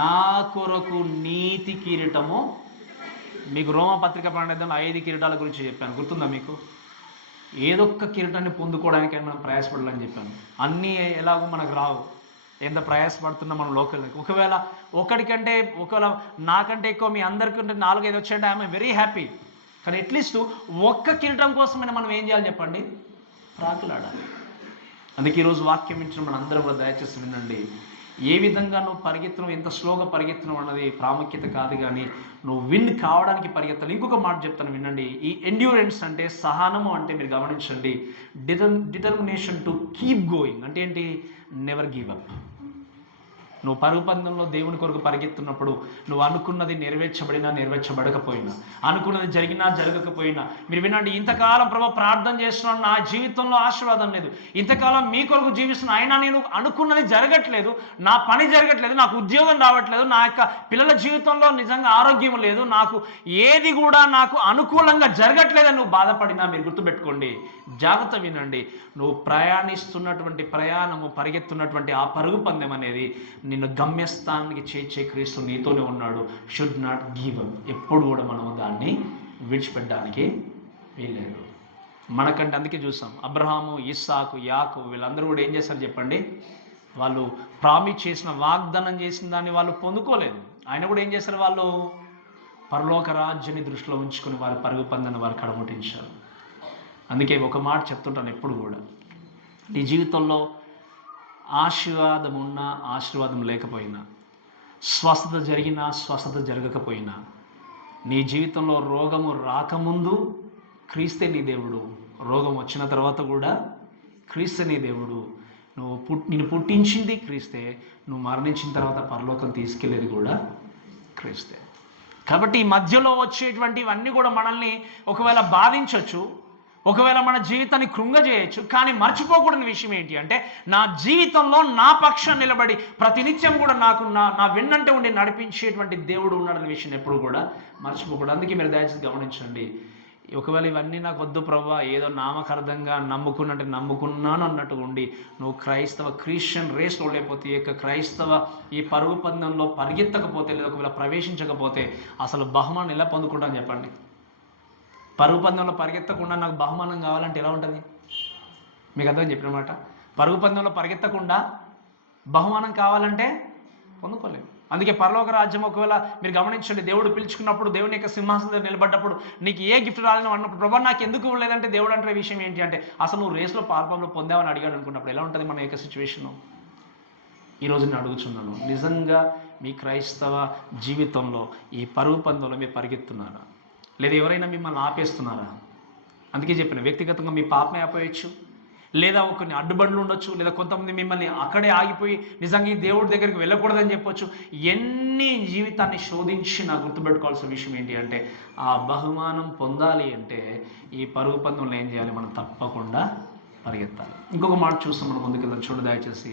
నా కొరకు నీతి కిరీటము. మీకు రోమపత్రిక 12 5 కిరీటాల గురించి చెప్పాను, గుర్తుందా మీకు? ఏదొక్క కిరీటాన్ని పొందుకోవడానికి మనం ప్రయాసపడాలని చెప్పాను. అన్నీ ఎలాగో మనకు రావు, ఎంత ప్రయాసపడుతున్నా మనం లోకల్. ఒకవేళ ఒకవేళ నాకంటే ఎక్కువ మీ అందరికంటే 4-5 వచ్చాయంటే ఐఎమ్ వెరీ హ్యాపీ. కానీ అట్లీస్ట్ ఒక్క కిరీటం కోసమైనా మనం ఏం చేయాలి చెప్పండి? ప్రాకులాడాలి. అందుకే ఈరోజు వాక్యం ఇచ్చిన మన అందరూ కూడా దయచేసి వినండి. ఏ విధంగా నువ్వు పరిగెత్తను, ఎంత స్లోగా పరిగెత్తను అన్నది ప్రాముఖ్యత కాదు, కానీ నువ్వు విన్ కావడానికి పరిగెత్తాలి. ఇంకొక మాట చెప్తాను వినండి. ఈ ఎండ్యూరెన్స్ అంటే సహనము అంటే మీరు గమనించండి, డిటర్మినేషన్ టు కీప్ గోయింగ్ అంటే ఏంటి? Never give up. నువ్వు పరుగు పందెంలో దేవుని కొరకు పరిగెత్తున్నప్పుడు నువ్వు అనుకున్నది నెరవేర్చబడినా నెరవేర్చబడకపోయినా, అనుకున్నది జరిగినా జరగకపోయినా, మీరు వినండి, ఇంతకాలం ప్రభు ప్రార్థన చేస్తున్నాను, నా జీవితంలో ఆశీర్వాదం లేదు, ఇంతకాలం మీ కొరకు జీవిస్తున్నా, అయినా నేను అనుకున్నది జరగట్లేదు, నా పని జరగట్లేదు, నాకు ఉద్యోగం రావట్లేదు, నా యొక్క పిల్లల జీవితంలో నిజంగా ఆరోగ్యం లేదు, నాకు ఏది కూడా నాకు అనుకూలంగా జరగట్లేదని నువ్వు బాధపడినా, మీరు గుర్తుపెట్టుకోండి, జాగ్రత్త వినండి, నువ్వు ప్రయాణిస్తున్నటువంటి ప్రయాణము, పరిగెత్తున్నటువంటి ఆ పరుగు పందెం అనేది నిన్ను గమ్యస్థానానికి చేర్చే క్రీస్తు నీతోనే ఉన్నాడు. Should not give up. ఎప్పుడు కూడా మనం దాన్ని విడిచిపెట్టడానికి వీల్లేదు. మనకంటే అందుకే చూసాం, అబ్రహాము, ఇస్సాకు, యాకోబు వీళ్ళందరూ కూడా ఏం చేశారు చెప్పండి? వాళ్ళు ప్రామిస్ చేసిన, వాగ్దానం చేసిన దాన్ని వాళ్ళు పొందుకోలేదు. ఆయన కూడా ఏం చేశారు? వాళ్ళు పరలోక రాజ్యాన్ని దృష్టిలో ఉంచుకొని వారి పరుగు పందాన్ని వారు కడముట్టించారు. అందుకే ఒక మాట చెప్తుంటాను ఎప్పుడు కూడా, నీ జీవితంలో ఆశీర్వాదం ఉన్నా ఆశీర్వాదం లేకపోయినా, స్వస్థత జరిగినా స్వస్థత జరగకపోయినా, నీ జీవితంలో రోగము రాకముందు క్రీస్తే నీ దేవుడు, రోగం వచ్చిన తర్వాత కూడా క్రీస్తే నీ దేవుడు. నిన్ను పుట్టించింది క్రీస్తే, నువ్వు మరణించిన తర్వాత పరలోకం తీసుకెళ్ళేది కూడా క్రీస్తే. కాబట్టి ఈ మధ్యలో వచ్చేటువంటివన్నీ కూడా మనల్ని ఒకవేళ బాధించవచ్చు, ఒకవేళ మన జీవితాన్ని కృంగజేయచ్చు. కానీ మర్చిపోకూడని విషయం ఏంటి అంటే, నా జీవితంలో నా పక్షం నిలబడి ప్రతినిత్యం కూడా నాకు నా వెన్నంటే ఉండి నడిపించేటువంటి దేవుడు ఉన్నాడనే విషయం ఎప్పుడు కూడా మర్చిపోకూడదు. అందుకే మీరు దయచేసి గమనించండి, ఒకవేళ ఇవన్నీ నాకు వద్దు ప్రభువా, ఏదో నామకార్థంగా నమ్ముకున్నాను అన్నట్టు ఉండి నువ్వు క్రిస్టియన్ రేస్లో లేకపోతే, ఈ యొక్క క్రైస్తవ ఈ పరుగు పందెంలో పరిగెత్తకపోతే, లేదా ఒకవేళ ప్రవేశించకపోతే అసలు బహుమానం ఎలా పొందుకుంటాను చెప్పండి? పరుగు పందెంలో పరిగెత్తకుండా నాకు బహుమానం కావాలంటే ఎలా ఉంటుంది? మీకు అర్థం చెప్పిన మాట. పరుగు పందెంలో పరిగెత్తకుండా బహుమానం కావాలంటే పొందుకోలేము. అందుకే పరలోక రాజ్యం ఒకవేళ మీరు గమనించండి, దేవుడు పిలుచుకున్నప్పుడు, దేవుని యొక్క సింహాసనం దగ్గర నిలబడ్డప్పుడు నీకు ఏ గిఫ్ట్ రాలని అన్నప్పుడు, ప్రభా నాకు ఎందుకు ఇవ్వలేదంటే దేవుడు అంటే విషయం ఏంటి అంటే, అసలు నువ్వు రేస్లో పాల్పంలో పొందావని అడిగాడు అనుకున్నప్పుడు ఎలా ఉంటుంది మన యొక్క సిచ్యువేషను? ఈరోజు నేను అడుగుతున్నాను, నిజంగా మీ క్రైస్తవ జీవితంలో ఈ పరుగు పందెంలో మీరు పరిగెత్తున్నారా? లేదా ఎవరైనా మిమ్మల్ని ఆపేస్తున్నారా? అందుకే చెప్పిన, వ్యక్తిగతంగా మీ పాపమే ఆపేయచ్చు, లేదా కొన్ని అడ్డుబండ్లు ఉండొచ్చు, లేదా కొంతమంది మిమ్మల్ని అక్కడే ఆగిపోయి నిజంగా ఈ దేవుడి దగ్గరికి వెళ్ళకూడదని చెప్పొచ్చు. ఎన్ని జీవితాన్ని శోధించినా గుర్తుపెట్టుకోవాల్సిన విషయం ఏంటి అంటే, ఆ బహుమానం పొందాలి అంటే ఈ పరుగు పందెంలో ఏం చేయాలి? మనం తప్పకుండా పరిగెత్తాలి. ఇంకొక మాట చూస్తాం మనం ముందుకెళ్దాం, చూడ దయచేసి.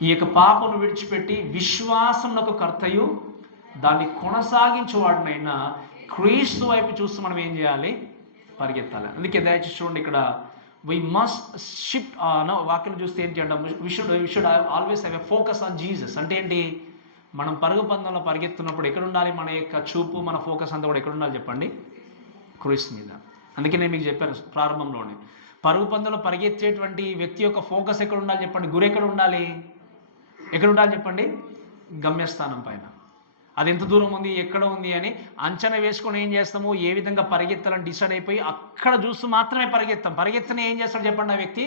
ఈ యొక్క పాపను విడిచిపెట్టి విశ్వాసమునకు కర్తయు దాన్ని కొనసాగించేవాడినైనా క్రీస్తు వైపు చూస్తూ మనం ఏం చేయాలి? పరిగెత్తాలి. అందుకే దయచేసి చూడండి, ఇక్కడ we must shift వాక్యం చూస్తే ఏంటి అంటే, we should always have a focus on Jesus. అంటే ఏంటి? మనం పరుగు పందెంలో పరిగెత్తున్నప్పుడు ఎక్కడ ఉండాలి? మన యొక్క చూపు, మన ఫోకస్ అంతా కూడా ఎక్కడ ఉండాలి చెప్పండి? క్రీస్తు మీద. అందుకే నేను మీకు చెప్పాను ప్రారంభంలోనే, పరుగు పందెంలో పరిగెత్తేటువంటి వ్యక్తి యొక్క ఫోకస్ ఎక్కడ ఉండాలి చెప్పండి? గురి ఎక్కడ ఉండాలి? ఎక్కడ ఉండాలి చెప్పండి? గమ్యస్థానం పైన. అది ఎంత దూరం ఉంది, ఎక్కడ ఉంది అని అంచనా వేసుకొని ఏం చేస్తాము? ఏ విధంగా పరిగెత్తాలని డిసైడ్ అయిపోయి అక్కడ చూస్తూ మాత్రమే పరిగెత్తాం. పరిగెత్తని ఏం చేస్తాడు చెప్పండి? ఆ వ్యక్తి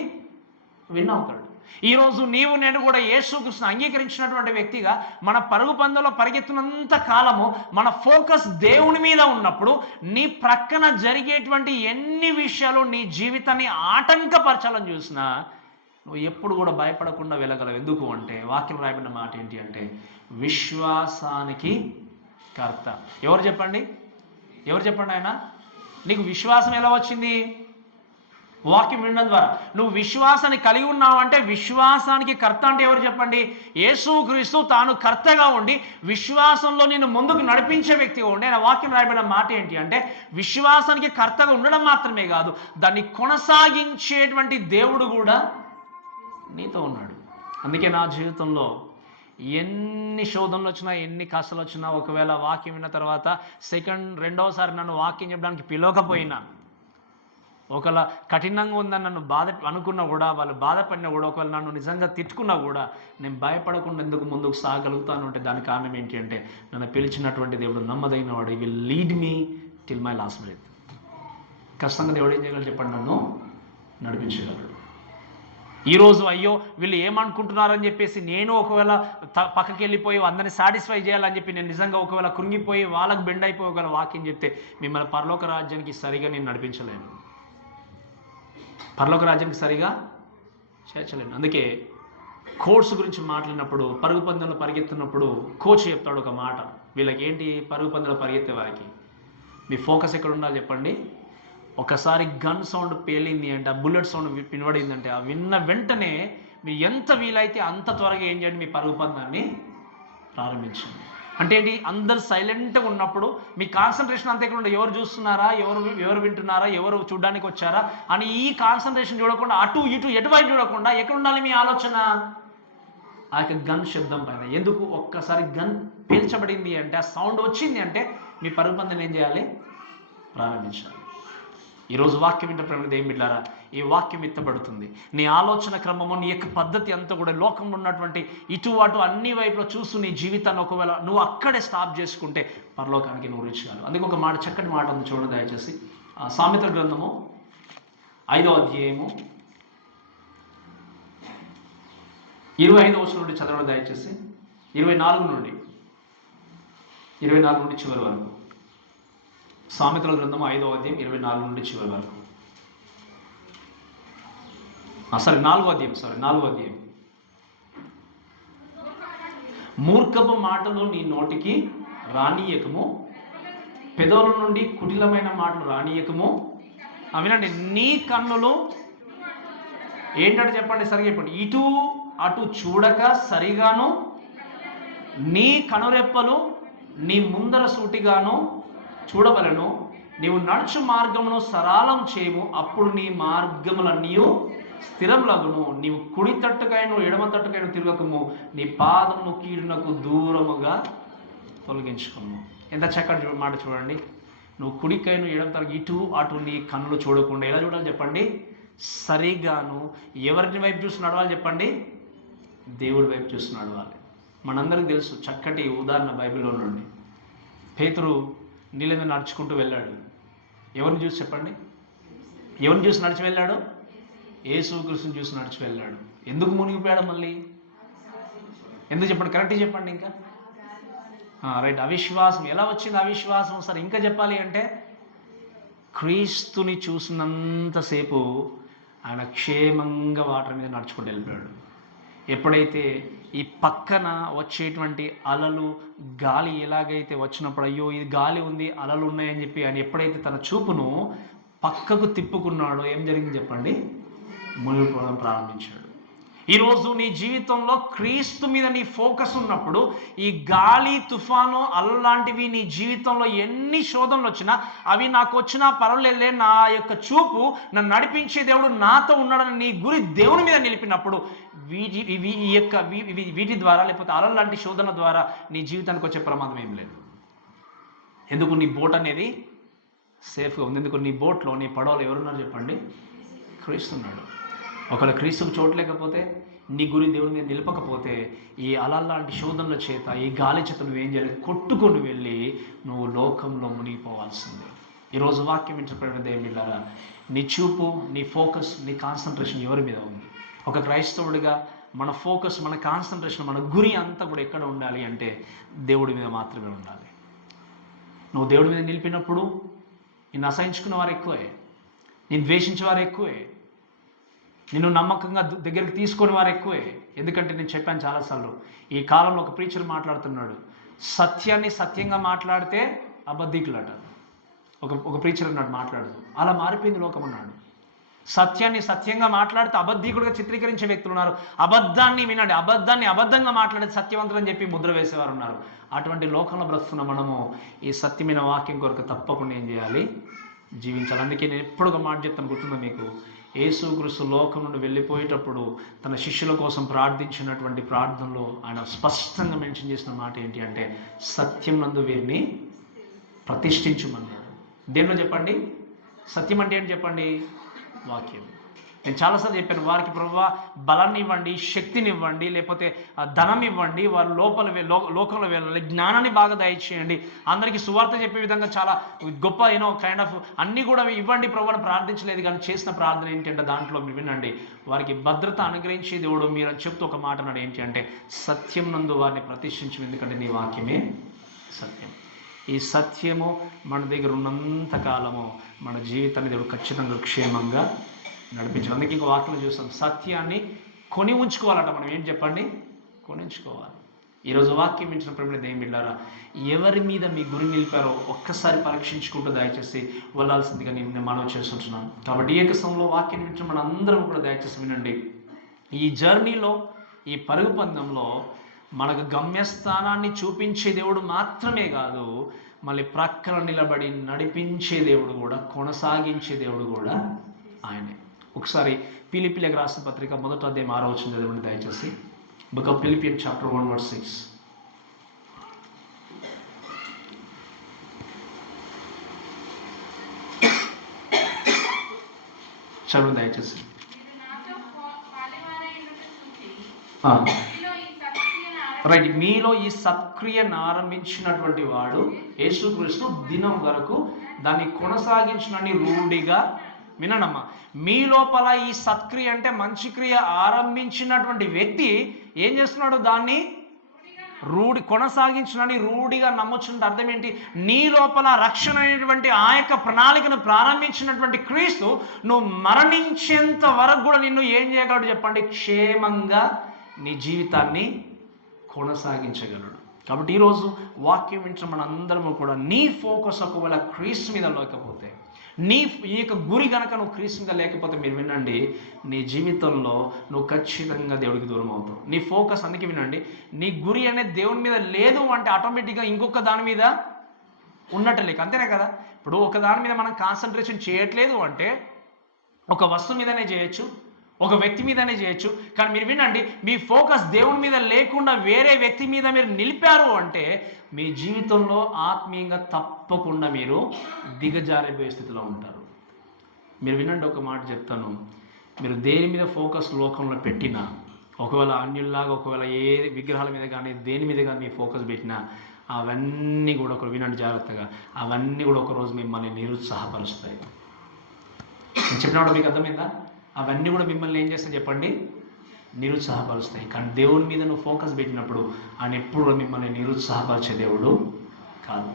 విన్ అవుతాడు. ఈరోజు నీవు నేను కూడా యేసుక్రీస్తును అంగీకరించినటువంటి వ్యక్తిగా మన పరుగు పందెంలో పరిగెత్తినంత కాలము మన ఫోకస్ దేవుని మీద ఉన్నప్పుడు, నీ ప్రక్కన జరిగేటువంటి ఎన్ని విషయాలు నీ జీవితాన్ని ఆటంకపరచాలని చూసినా నువ్వు ఎప్పుడు కూడా భయపడకుండా వెళ్ళగలవు. ఎందుకు అంటే, వాక్యం రాయబడిన మాట ఏంటి అంటే, విశ్వాసానికి కర్త. ఎవరు చెప్పండి? ఎవరు చెప్పండి? ఆయన. నీకు విశ్వాసం ఎలా వచ్చింది? వాక్యం వినడం ద్వారా. నువ్వు విశ్వాసాన్ని కలిగి ఉన్నావు అంటే, విశ్వాసానికి కర్త అంటే ఎవరు చెప్పండి? యేసుక్రీస్తు తాను కర్తగా ఉండి విశ్వాసంలో నిన్ను ముందుకు నడిపించే వ్యక్తిగా ఉండి, ఆయన వాక్యం రాయబడిన మాట ఏంటి అంటే, విశ్వాసానికి కర్తగా ఉండడం మాత్రమే కాదు, దాన్ని కొనసాగించేటువంటి దేవుడు కూడా నీతో ఉన్నాడు. అందుకే నా జీవితంలో ఎన్ని శోధనలు వచ్చినా, ఎన్ని కష్టాలు వచ్చినా, ఒకవేళ వాక్యం విన్న తర్వాత రెండవసారి నన్ను వాక్యం చెప్పడానికి పిలవకపోయినా, ఒకవేళ కఠినంగా ఉందని నన్ను అనుకున్నా కూడా, వాళ్ళు బాధపడినా కూడా, ఒకవేళ నన్ను నిజంగా తిట్టుకున్నా కూడా, నేను భయపడకుండా ఎందుకు ముందుకు సాగలుగుతాను అంటే దానికి కారణం ఏంటి అంటే, నన్ను పిలిచినటువంటి దేవుడు నమ్మదైన వాడు. Will lead me till my last breath. కష్టంగా దేవుడు ఏం చేయగలరు చెప్పండి? నన్ను నడిపించగలడు. ఈరోజు అయ్యో వీళ్ళు ఏమనుకుంటున్నారని చెప్పేసి నేను ఒకవేళ పక్కకి వెళ్ళిపోయి అందరిని సాటిస్ఫై చేయాలని చెప్పి నేను నిజంగా ఒకవేళ కృంగిపోయి వాళ్ళకు బెండ్ అయిపోయి ఒకవేళ వాక్యం చెప్తే, మిమ్మల్ని పరలోక రాజ్యానికి సరిగా నేను నడిపించలేను, పరలోక రాజ్యానికి సరిగా చేర్చలేను. అందుకే కోర్సు గురించి మాట్లాడినప్పుడు, పరుగు పందెంలో పరిగెత్తున్నప్పుడు కోచ్ చెప్తాడు ఒక మాట, వీళ్ళకి ఏంటి? పరుగు పందెంలో పరిగెత్తే వారికి మీ ఫోకస్ ఎక్కడ ఉండాలి చెప్పండి? ఒకసారి గన్ సౌండ్ పేలింది అంటే, ఆ బుల్లెట్ సౌండ్ వినబడింది అంటే, ఆ విన్న వెంటనే మీరు ఎంత వీలైతే అంత త్వరగా ఏం చేయండి? మీ పరుగు పందాన్ని ప్రారంభించండి. అంటే ఏంటి? అందరు సైలెంట్గా ఉన్నప్పుడు మీ కాన్సన్ట్రేషన్ అంతా ఎక్కడ ఉండదు? ఎవరు చూస్తున్నారా, ఎవరు వింటున్నారా, ఎవరు చూడడానికి వచ్చారా అని ఈ కాన్సన్ట్రేషన్ చూడకుండా, అటు ఇటు ఎటువైపు చూడకుండా ఎక్కడ ఉండాలి మీ ఆలోచన? ఆ యొక్క గన్ శబ్దం పైన. ఎందుకు? ఒక్కసారి గన్ పేల్చబడింది అంటే, ఆ సౌండ్ వచ్చింది అంటే మీ పరుగు పందాన్ని ఏం చేయాలి? ప్రారంభించాలి. ఈరోజు వాక్యం వింటే ప్రేమ ఏం బిడ్డారా, ఈ వాక్యం ఎత్తబడుతుంది. నీ ఆలోచన క్రమము, నీ యొక్క పద్ధతి అంతా కూడా లోకంలో ఉన్నటువంటి ఇటు అటు అన్ని వైపులో చూస్తూ నీ జీవితాన్ని ఒకవేళ నువ్వు అక్కడే స్టాప్ చేసుకుంటే పరలోకానికి నువ్వు రీచ్ కాదు. అందుకే ఒక మాట, చక్కటి మాట ఉంది చూడండి దయచేసి. సామెతల గ్రంథము 5వ అధ్యాయము 25వ వచనం నుండి చదవడం దయచేసి. 24 నుండి చివరి వరకు. సామెతల గ్రంథము 5వ అధ్యాయం 24 నుండి చివరి వరకు. 4వ అధ్యాయం. మూర్ఖపు మాటలు నీ నోటికి రానియకము, పెదవుల నుండి కుటిలమైన మాటలు రానియకము. వినండి, నీ కన్నులు ఏంటంటే చెప్పండి, సరిగా చెప్పండి. ఇటు అటు చూడక సరిగాను, నీ కనురెప్పలు నీ ముందర సూటిగాను చూడవలను. నీవు నడుచు మార్గమును సరళం చేయము, అప్పుడు నీ మార్గములన్నీ స్థిరములగును. నీవు కుడి తట్టుకైన ఎడమ తట్టుకైన తిరగకము, నీ పాదమును కీడునకు దూరముగా తొలగించుకోము. ఎంత చక్కటి మాట చూడండి. నువ్వు కుడికైన ఎడమ తరగతి ఇటు అటు నీ కన్నులు చూడకుండా ఎలా చూడాలి చెప్పండి? సరిగాను. ఎవరిని వైపు చూసి నడవాలి చెప్పండి? దేవుడి వైపు చూసి నడవాలి. మనందరికీ తెలుసు చక్కటి ఉదాహరణ బైబిల్లో నుండి. పేతురు నీళ్ళ మీద నడుచుకుంటూ వెళ్ళాడు. ఎవరిని చూసి చెప్పండి? ఎవరిని చూసి నడిచి వెళ్ళాడు? యేసుక్రీస్తుని చూసి నడిచి వెళ్ళాడు. ఎందుకు మునిగిపోయాడు? మళ్ళీ ఎందుకు చెప్పండి, కరెక్ట్గా చెప్పండి ఇంకా. రైట్. అవిశ్వాసం ఎలా వచ్చింది? అవిశ్వాసం సరే ఇంకా చెప్పాలి అంటే క్రీస్తుని చూసినంతసేపు ఆయన క్షేమంగా వాటర్ మీద నడుచుకుంటూ వెళ్ళిపోయాడు. ఎప్పుడైతే ఈ పక్కన వచ్చేటువంటి అలలు గాలి ఎలాగైతే వచ్చినప్పుడు అయ్యో ఇది గాలి ఉంది అలలు ఉన్నాయని చెప్పి ఆయన ఎప్పుడైతే తన చూపును పక్కకు తిప్పుకున్నాడో ఏం జరిగింది చెప్పండి? మునిగిపోవడం ప్రారంభించాడు. ఈరోజు నీ జీవితంలో క్రీస్తు మీద నీ ఫోకస్ ఉన్నప్పుడు ఈ గాలి తుఫాను అలాంటివి నీ జీవితంలో ఎన్ని శోధనలు వచ్చినా అవి నాకు వచ్చినా పర్వాలేదులే, నా యొక్క చూపు నన్ను నడిపించే దేవుడు నాతో ఉన్నాడని నీ గురి దేవుని మీద నిలిపినప్పుడు వీటి ద్వారా లేకపోతే అలాంటి శోధన ద్వారా నీ జీవితానికి వచ్చే ప్రమాదం ఏం లేదు. ఎందుకు? నీ బోట్ అనేది సేఫ్గా ఉంది. ఎందుకు? నీ బోట్లో నీ పడవలో ఎవరున్నారు చెప్పండి? క్రీస్తున్నాడు. ఒకవేళ క్రీస్తుకు చోటు లేకపోతే నీ గురి దేవుని మీద నిలపకపోతే ఈ అలాంటి శోధనల చేత ఈ గాలి చేత నువ్వేం చేయాలి? కొట్టుకొని వెళ్ళి నువ్వు లోకంలో మునిగిపోవాల్సిందే. ఈరోజు వాక్యం వింటున్న దేవునిలారా నీ చూపు, నీ ఫోకస్, నీ కాన్సన్ట్రేషన్ ఎవరి మీద ఉంది? ఒక క్రైస్తవుడిగా మన ఫోకస్, మన కాన్సన్ట్రేషన్, మన గురి అంతా కూడా ఎక్కడ ఉండాలి అంటే దేవుడి మీద మాత్రమే ఉండాలి. నువ్వు దేవుడి మీద నిలిపినప్పుడు నిన్ను అసహించుకున్న వారు ఎక్కువే, నిన్ను ద్వేషించే వారు ఎక్కువే, నిన్ను నమ్మకంగా దగ్గరికి తీసుకొని వారు ఎక్కువే. ఎందుకంటే నేను చెప్పాను చాలాసార్లు, ఈ కాలంలో ఒక ప్రీచర్ మాట్లాడుతున్నాడు, సత్యాన్ని సత్యంగా మాట్లాడితే అబద్ధికులట. ఒక ప్రీచర్ అన్నాడు మాట్లాడుతూ, అలా మారిపోయింది లోకం అన్నాడు. సత్యాన్ని సత్యంగా మాట్లాడితే అబద్ధికుడిగా చిత్రీకరించే వ్యక్తులు ఉన్నారు. అబద్ధాన్ని వినండి, అబద్ధాన్ని అబద్ధంగా మాట్లాడేది సత్యవంతులు అని చెప్పి ముద్ర వేసేవారు ఉన్నారు. అటువంటి లోకంలో బ్రతుకున్న మనము ఈ సత్యమైన వాక్యం కొరకు తప్పకుండా ఏం చేయాలి? జీవించాలి. అందుకే నేను ఎప్పుడు ఒక మాట చెప్తాను, గుర్తుందా మీకు? యేసుక్రీస్తు లోకం నుండి వెళ్ళిపోయేటప్పుడు తన శిష్యుల కోసం ప్రార్థించినటువంటి ప్రార్థనలో ఆయన స్పష్టంగా మెన్షన్ చేసిన మాట ఏంటి అంటే సత్యం నందు వీరిని ప్రతిష్ఠించుమన్నాడు. దేంట్లో చెప్పండి? సత్యం అంటే ఏంటి చెప్పండి? వాక్యం. నేను చాలాసార్లు చెప్పాను, వారికి ప్రభువా బలాన్ని ఇవ్వండి, శక్తిని ఇవ్వండి, లేకపోతే ధనం ఇవ్వండి, వారు లోకంలో వెళ్ళాలి, జ్ఞానాన్ని బాగా దయచేయండి, అందరికీ సువార్త చెప్పే విధంగా చాలా గొప్ప కైండ్ ఆఫ్ అన్నీ కూడా ఇవ్వండి ప్రభువుని ప్రార్థించలేదు. కానీ చేసిన ప్రార్థన ఏంటంటే దాంట్లో మీరు వినండి, వారికి భద్రత అనుగ్రహించే దేవుడు మీరు అని చెప్తూ ఒక మాట అన్నాడు, ఏంటి అంటే సత్యం నందు వారిని ప్రతిష్ఠించు, ఎందుకంటే నీ వాక్యమే సత్యం. ఈ సత్యము మన దగ్గర ఉన్నంత కాలము మన జీవితాన్ని దేవుడు ఖచ్చితంగా క్షేమంగా నడిపించాలి. అందుకే ఇంకో వాక్యం చూస్తాం, సత్యాన్ని కొని ఉంచుకోవాలట. మనం ఏం చెప్పండి? కొని ఉంచుకోవాలి. ఈరోజు వాక్యం ఇచ్చిన ప్రేమ ఏం బిడ్డారా, ఎవరి మీద మీ గురి నిలిపారో ఒక్కసారి పరీక్షించుకుంటూ దయచేసి వెళ్ళాల్సిందిగా నేను మనవి చేస్తుంటున్నాను. కాబట్టి ఈ సమయంలో వాక్యం ఇచ్చిన మన అందరం కూడా దయచేసి వినండి. ఈ జర్నీలో, ఈ పరుగు పందెంలో మనకు గమ్యస్థానాన్ని చూపించే దేవుడు మాత్రమే కాదు, మళ్ళీ ప్రక్కన నిలబడి నడిపించే దేవుడు కూడా, కొనసాగించే దేవుడు కూడా ఆయనే. ఒకసారి ఫిలిప్పీలకు రాసిన పత్రిక 1వ అధ్యాయం 6వ వచనం చదవండి దయచేసి. Book of Philippians chapter 1 verse 6. చదవండి దయచేసి. రైట్. మీలో ఈ సత్క్రియను ఆరంభించినటువంటి వాడు యేసుక్రీస్తు దినం వరకు దాన్ని కొనసాగించునని రూఢిగా వినడమ్మా. మీ లోపల ఈ సత్క్రియ అంటే మంచి క్రియ ఆరంభించినటువంటి వ్యక్తి ఏం చేస్తున్నాడు? దాన్ని కొనసాగించునని రూఢిగా నమ్మొచ్చుంటే అర్థం ఏంటి? నీ లోపల రక్షణ అనేటువంటి ఆ యొక్క ప్రణాళికను ప్రారంభించినటువంటి క్రీస్తు నువ్వు మరణించేంత వరకు కూడా నిన్ను ఏం చేయగలడు చెప్పండి? క్షేమంగా నీ జీవితాన్ని కొనసాగించగలడు. కాబట్టి ఈరోజు వాక్యం వింటున్న మనందరము కూడా నీ ఫోకస్ ఒకవేళ క్రీస్తు మీద లేకపోతే, ఈ యొక్క గురి కనుక నువ్వు క్రీస్తు మీద లేకపోతే, మీరు వినండి, నీ జీవితంలో నువ్వు ఖచ్చితంగా దేవుడికి దూరం అవుతావు. నీ ఫోకస్, అందుకే వినండి, నీ గురి అనేది దేవుని మీద లేదు అంటే ఆటోమేటిక్గా ఇంకొక దాని మీద ఉన్నట్టు లేక, అంతేనే కదా. ఇప్పుడు ఒక దాని మీద మనం కాన్సన్ట్రేషన్ చేయట్లేదు అంటే ఒక వస్తువు మీదనే చేయొచ్చు, ఒక వ్యక్తి మీదనే చేయొచ్చు. కానీ మీరు వినండి, మీ ఫోకస్ దేవుని మీద లేకుండా వేరే వ్యక్తి మీద మీరు నిలిపారు అంటే మీ జీవితంలో ఆత్మీయంగా తప్పకుండా మీరు దిగజారిపోయే స్థితిలో ఉంటారు. మీరు వినండి, ఒక మాట చెప్తాను, మీరు దేని మీద ఫోకస్ లోకంలో పెట్టినా, ఒకవేళ అన్యుల్లాగా ఒకవేళ ఏ విగ్రహాల మీద కానీ దేని మీద కానీ మీ ఫోకస్ పెట్టినా అవన్నీ కూడా వినండి జాగ్రత్తగా, అవన్నీ కూడా ఒకరోజు మిమ్మల్ని నిరుత్సాహపరుస్తాయి. నేను చెప్పినప్పుడు మీకు అర్థమైందా? అవన్నీ కూడా మిమ్మల్ని ఏం చేస్తాయి చెప్పండి? నిరుత్సాహపరుస్తాయి. కానీ దేవుని మీద నువ్వు ఫోకస్ పెట్టినప్పుడు ఆయన ఎప్పుడు మిమ్మల్ని నిరుత్సాహపరిచే దేవుడు కాదు.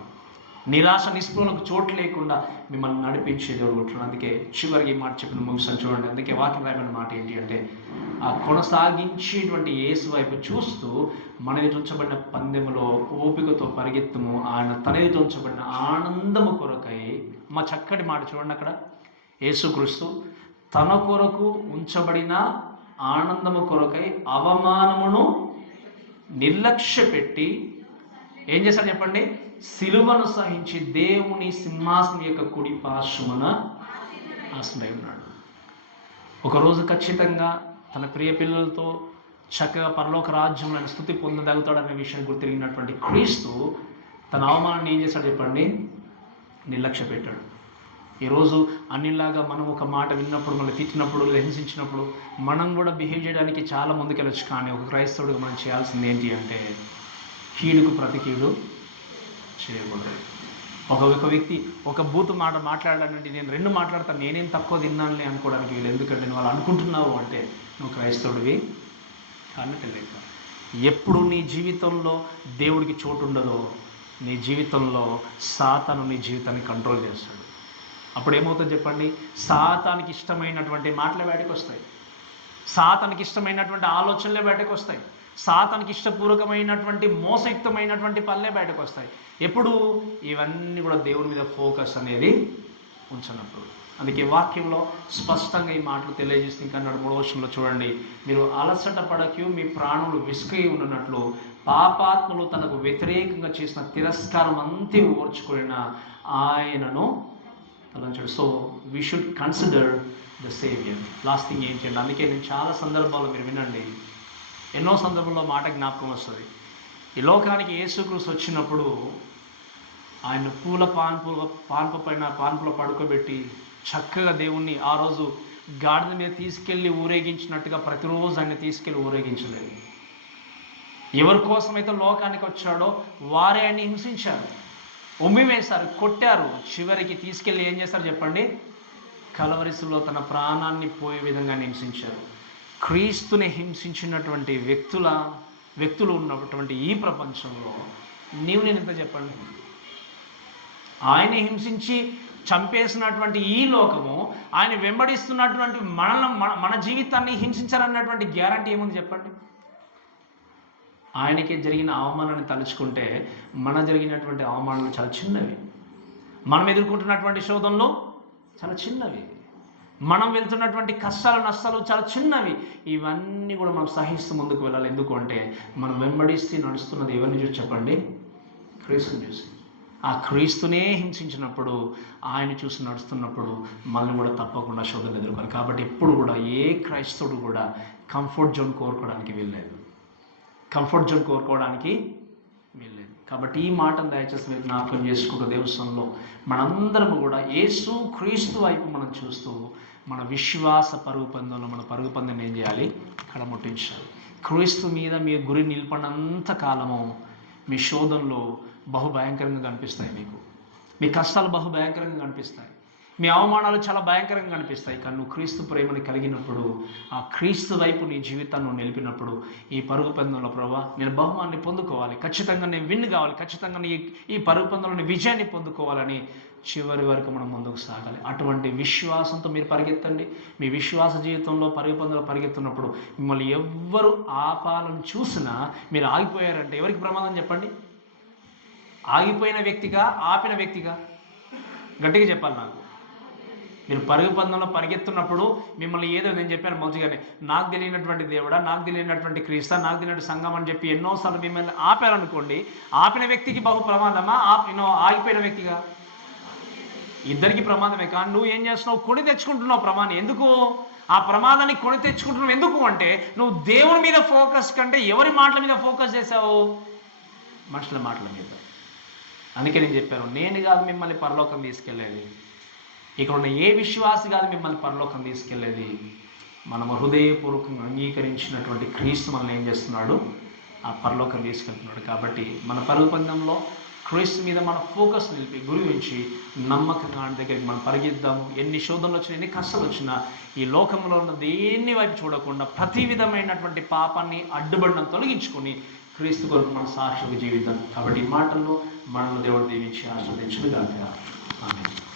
నిరాశ నిస్పృహలకు చోటు లేకుండా మిమ్మల్ని నడిపించే దేవుడు ఉంటున్నాడు. అందుకే చివరికి ఈ మాట చెప్పిన ముగిసాను చూడండి. అందుకే వాక్యం రాయబడిన మాట ఏంటి అంటే, ఆ కొనసాగించేటువంటి యేసు వైపు చూస్తూ మన ఎదుట ఉంచబడిన పందెములో ఓపికతో పరిగెత్తుము, ఆయన తన ఎదుట ఉంచబడిన ఆనందము కొరకై. మా చక్కటి మాట చూడండి అక్కడ, యేసుక్రీస్తు తన కొరకు ఉంచబడిన ఆనందము కొరకై అవమానమును నిర్లక్ష్య పెట్టి ఏం చేశాడు చెప్పండి? సిలువను సహించి దేవుని సింహాసనం యొక్క కుడి పార్శ్వమున ఆసీనుడై ఉన్నాడు. ఒకరోజు ఖచ్చితంగా తన ప్రియ పిల్లలతో చక్కగా పరలోక రాజ్యంలో స్తుతి పొందగలుగుతాడనే విషయాన్ని గుర్తిరిగినటువంటి క్రీస్తు తన అవమానాన్ని ఏం చేశాడు చెప్పండి? నిర్లక్ష్య పెట్టాడు. ఈరోజు అన్నిలాగా మనం ఒక మాట విన్నప్పుడు, మళ్ళీ తిట్టినప్పుడు, హింసించినప్పుడు మనం కూడా బిహేవ్ చేయడానికి చాలా ముందుకెళ్ళొచ్చు. కానీ ఒక క్రైస్తవుడిగా మనం చేయాల్సింది ఏంటి అంటే, కీడుకు ప్రతి కీడు చేయకూడదు. ఒక వ్యక్తి ఒక బూతు మాట మాట్లాడాలంటే నేను 2 మాట్లాడతాను, నేనేం తక్కువ తిన్నానులే అనుకోవడానికి వీళ్ళు. ఎందుకంటే నువ్వు వాళ్ళు అనుకుంటున్నావు అంటే నువ్వు క్రైస్తవుడివి కానీ లేక. ఎప్పుడు నీ జీవితంలో దేవుడికి చోటు ఉండదో నీ జీవితంలో సాతాను నీ జీవితాన్ని కంట్రోల్ చేస్తాడు. అప్పుడు ఏమవుతుందో చెప్పండి? సాతానికి ఇష్టమైనటువంటి మాటలే బయటకు వస్తాయి, సాతానికి ఇష్టమైనటువంటి ఆలోచనలే బయటకు వస్తాయి, సాతానికి ఇష్టపూర్వకమైనటువంటి మోసయుక్తమైనటువంటి పనులే బయటకు వస్తాయి. ఎప్పుడు? ఇవన్నీ కూడా దేవుని మీద ఫోకస్ అనేది ఉంచినప్పుడు. అందుకే వాక్యంలో స్పష్టంగా ఈ మాటలు తెలియజేస్తే ఇంకా 3వ వచనంలో చూడండి, మీరు అలసట పడకు, మీ ప్రాణులు విసుకై ఉన్నట్లు పాపాత్ములు తనకు వ్యతిరేకంగా చేసిన తిరస్కారం అంతే ఓర్చుకున్న ఆయనను తలంచాడు. So we should consider the saviour. Last thing ఏం చేయండి. అందుకే నేను చాలా సందర్భాల్లో మీరు వినండి, ఎన్నో సందర్భంలో మాట జ్ఞాపకం వస్తుంది. ఈ లోకానికి యేసుక్రీస్తు వచ్చినప్పుడు ఆయన పాన్పులో పడుకోబెట్టి చక్కగా దేవుణ్ణి ఆ రోజు గాడిద మీద తీసుకెళ్ళి ఊరేగించినట్టుగా ప్రతిరోజు ఆయన తీసుకెళ్ళి ఊరేగించలేదు. ఎవరి కోసమైతే లోకానికి వచ్చాడో వారే ఆయన్ని హింసించారు, ఉమ్మివేశారు, కొట్టారు. చివరికి తీసుకెళ్ళి ఏం చేశారు చెప్పండి? కలవరిసులో తన ప్రాణాన్ని పోయే విధంగా హింసించారు. క్రీస్తుని హింసించినటువంటి వ్యక్తులు ఉన్నటువంటి ఈ ప్రపంచంలో నేను ఎంత చెప్పండి? ఆయన హింసించి చంపేసినటువంటి ఈ లోకము ఆయన వెంబడిస్తున్నటువంటి మన జీవితాన్ని హింసించాలన్నటువంటి గ్యారంటీ ఏముంది చెప్పండి? ఆయనకి జరిగిన అవమానాన్ని తలుచుకుంటే మన జరిగినటువంటి అవమానాలు చాలా చిన్నవి, మనం ఎదుర్కొంటున్నటువంటి శోధనలు చాలా చిన్నవి, మనం వెళ్తున్నటువంటి కష్టాలు నష్టాలు చాలా చిన్నవి. ఇవన్నీ కూడా మనం సహిస్తూ ముందుకు వెళ్ళాలి. ఎందుకు అంటే మనం వెంబడిస్తూ నడుస్తున్నది ఎవరిని చూసి చెప్పండి? క్రీస్తుని చూసి. ఆ క్రీస్తునే హింసించినప్పుడు, ఆయన చూసి నడుస్తున్నప్పుడు మనం కూడా తప్పకుండా శోధనలు ఎదుర్కోవాలి. కాబట్టి ఎప్పుడు కూడా ఏ క్రైస్తవుడు కూడా కంఫర్ట్ జోన్ కోరుకోవడానికి వీల్లేదు, కంఫర్ట్ జోన్ కోరుకోవడానికి వీల్లేదు. కాబట్టి ఈ మాటను దయచేసి మీరు జ్ఞాపకం చేసుకుంటూ దేవస్థానంలో మనందరం కూడా యేసు క్రీస్తు వైపు మనం చూస్తూ మన విశ్వాస పరుగు పందెంలో మన పరుగు పందెం ఏం చేయాలి? ఇక్కడ ముట్టించాలి. క్రీస్తు మీద మీ గురి నిలబడినంత కాలము మీ శోధనలు బహుభయంకరంగా కనిపిస్తాయి, మీ కష్టాలు బహుభయంకరంగా కనిపిస్తాయి, మీ అవమానాలు చాలా భయంకరంగా కనిపిస్తాయి. కానీ నువ్వు క్రీస్తు ప్రేమని కలిగినప్పుడు, ఆ క్రీస్తు వైపు నీ జీవితాన్ని నువ్వు నిలిపినప్పుడు ఈ పరుగు పందెంలో ప్రభా నేను బహుమాన్ని పొందుకోవాలి, ఖచ్చితంగా నేను విన్ కావాలి, ఖచ్చితంగా ఈ పరుగు పందెంలో విజయాన్ని పొందుకోవాలని చివరి వరకు మనం ముందుకు సాగాలి. అటువంటి విశ్వాసంతో మీరు పరిగెత్తండి. మీ విశ్వాస జీవితంలో పరుగు పందెంలో పరిగెత్తున్నప్పుడు మిమ్మల్ని ఎవ్వరు ఆపాలని చూసినా మీరు ఆగిపోయారంటే ఎవరికి ప్రమాదం చెప్పండి? ఆగిపోయిన వ్యక్తిగా, ఆపిన వ్యక్తిగా? గట్టిగా చెప్పాలి నాకు. మీరు పరుగు పందెంలో పరిగెత్తున్నప్పుడు మిమ్మల్ని ఏదో నేను చెప్పాను మంచిగానే, నాకు తెలియనటువంటి దేవుడా, నాకు తెలియనటువంటి క్రీస్తా, నాకు తెలియనటువంటి సంఘం అని చెప్పి ఎన్నోసార్లు మిమ్మల్ని ఆపారనుకోండి, ఆపిన వ్యక్తికి బహు ప్రమాదమా, ఆగిపోయిన వ్యక్తిగా? ఇద్దరికి ప్రమాదమే. కానీ నువ్వు ఏం చేస్తున్నావు? కొని తెచ్చుకుంటున్నావు ప్రమాదం. ఎందుకు ఆ ప్రమాదాన్ని కొని తెచ్చుకుంటున్నావు? ఎందుకు అంటే నువ్వు దేవుని మీద ఫోకస్ కంటే ఎవరి మాటల మీద ఫోకస్ చేసావు? మనుషుల మాటల మీద. అందుకే నేను చెప్పాను, నేను కాదు మిమ్మల్ని పరలోకం తీసుకెళ్ళేది, ఇక్కడ ఉన్న ఏ విశ్వాసి కాదు మిమ్మల్ని పరలోకం తీసుకెళ్ళేది, మనం హృదయపూర్వకంగా అంగీకరించినటువంటి క్రీస్తు మనల్ని ఏం చేస్తున్నాడు? ఆ పరలోకం తీసుకెళ్తున్నాడు. కాబట్టి మన పరుగు పందెంలో క్రీస్తు మీద మన ఫోకస్ నిలిపి గురి ఉంచి నమ్మకంగా ఆయన దగ్గరికి మనం పరిగెద్దాము. ఎన్ని శోధనలు వచ్చినా, ఎన్ని కష్టాలు వచ్చినా ఈ లోకంలో ఉన్న దేన్ని వైపు చూడకుండా ప్రతి విధమైనటువంటి పాపాన్ని అడ్డుబడిన తొలగించుకొని క్రీస్తు కొరకు మన సాక్షిగా జీవిద్దాం. కాబట్టి ఈ మాటల్లో మనల్ని దేవుడు దీవించి ఆశీర్వదించును గాక. ఆమేన్.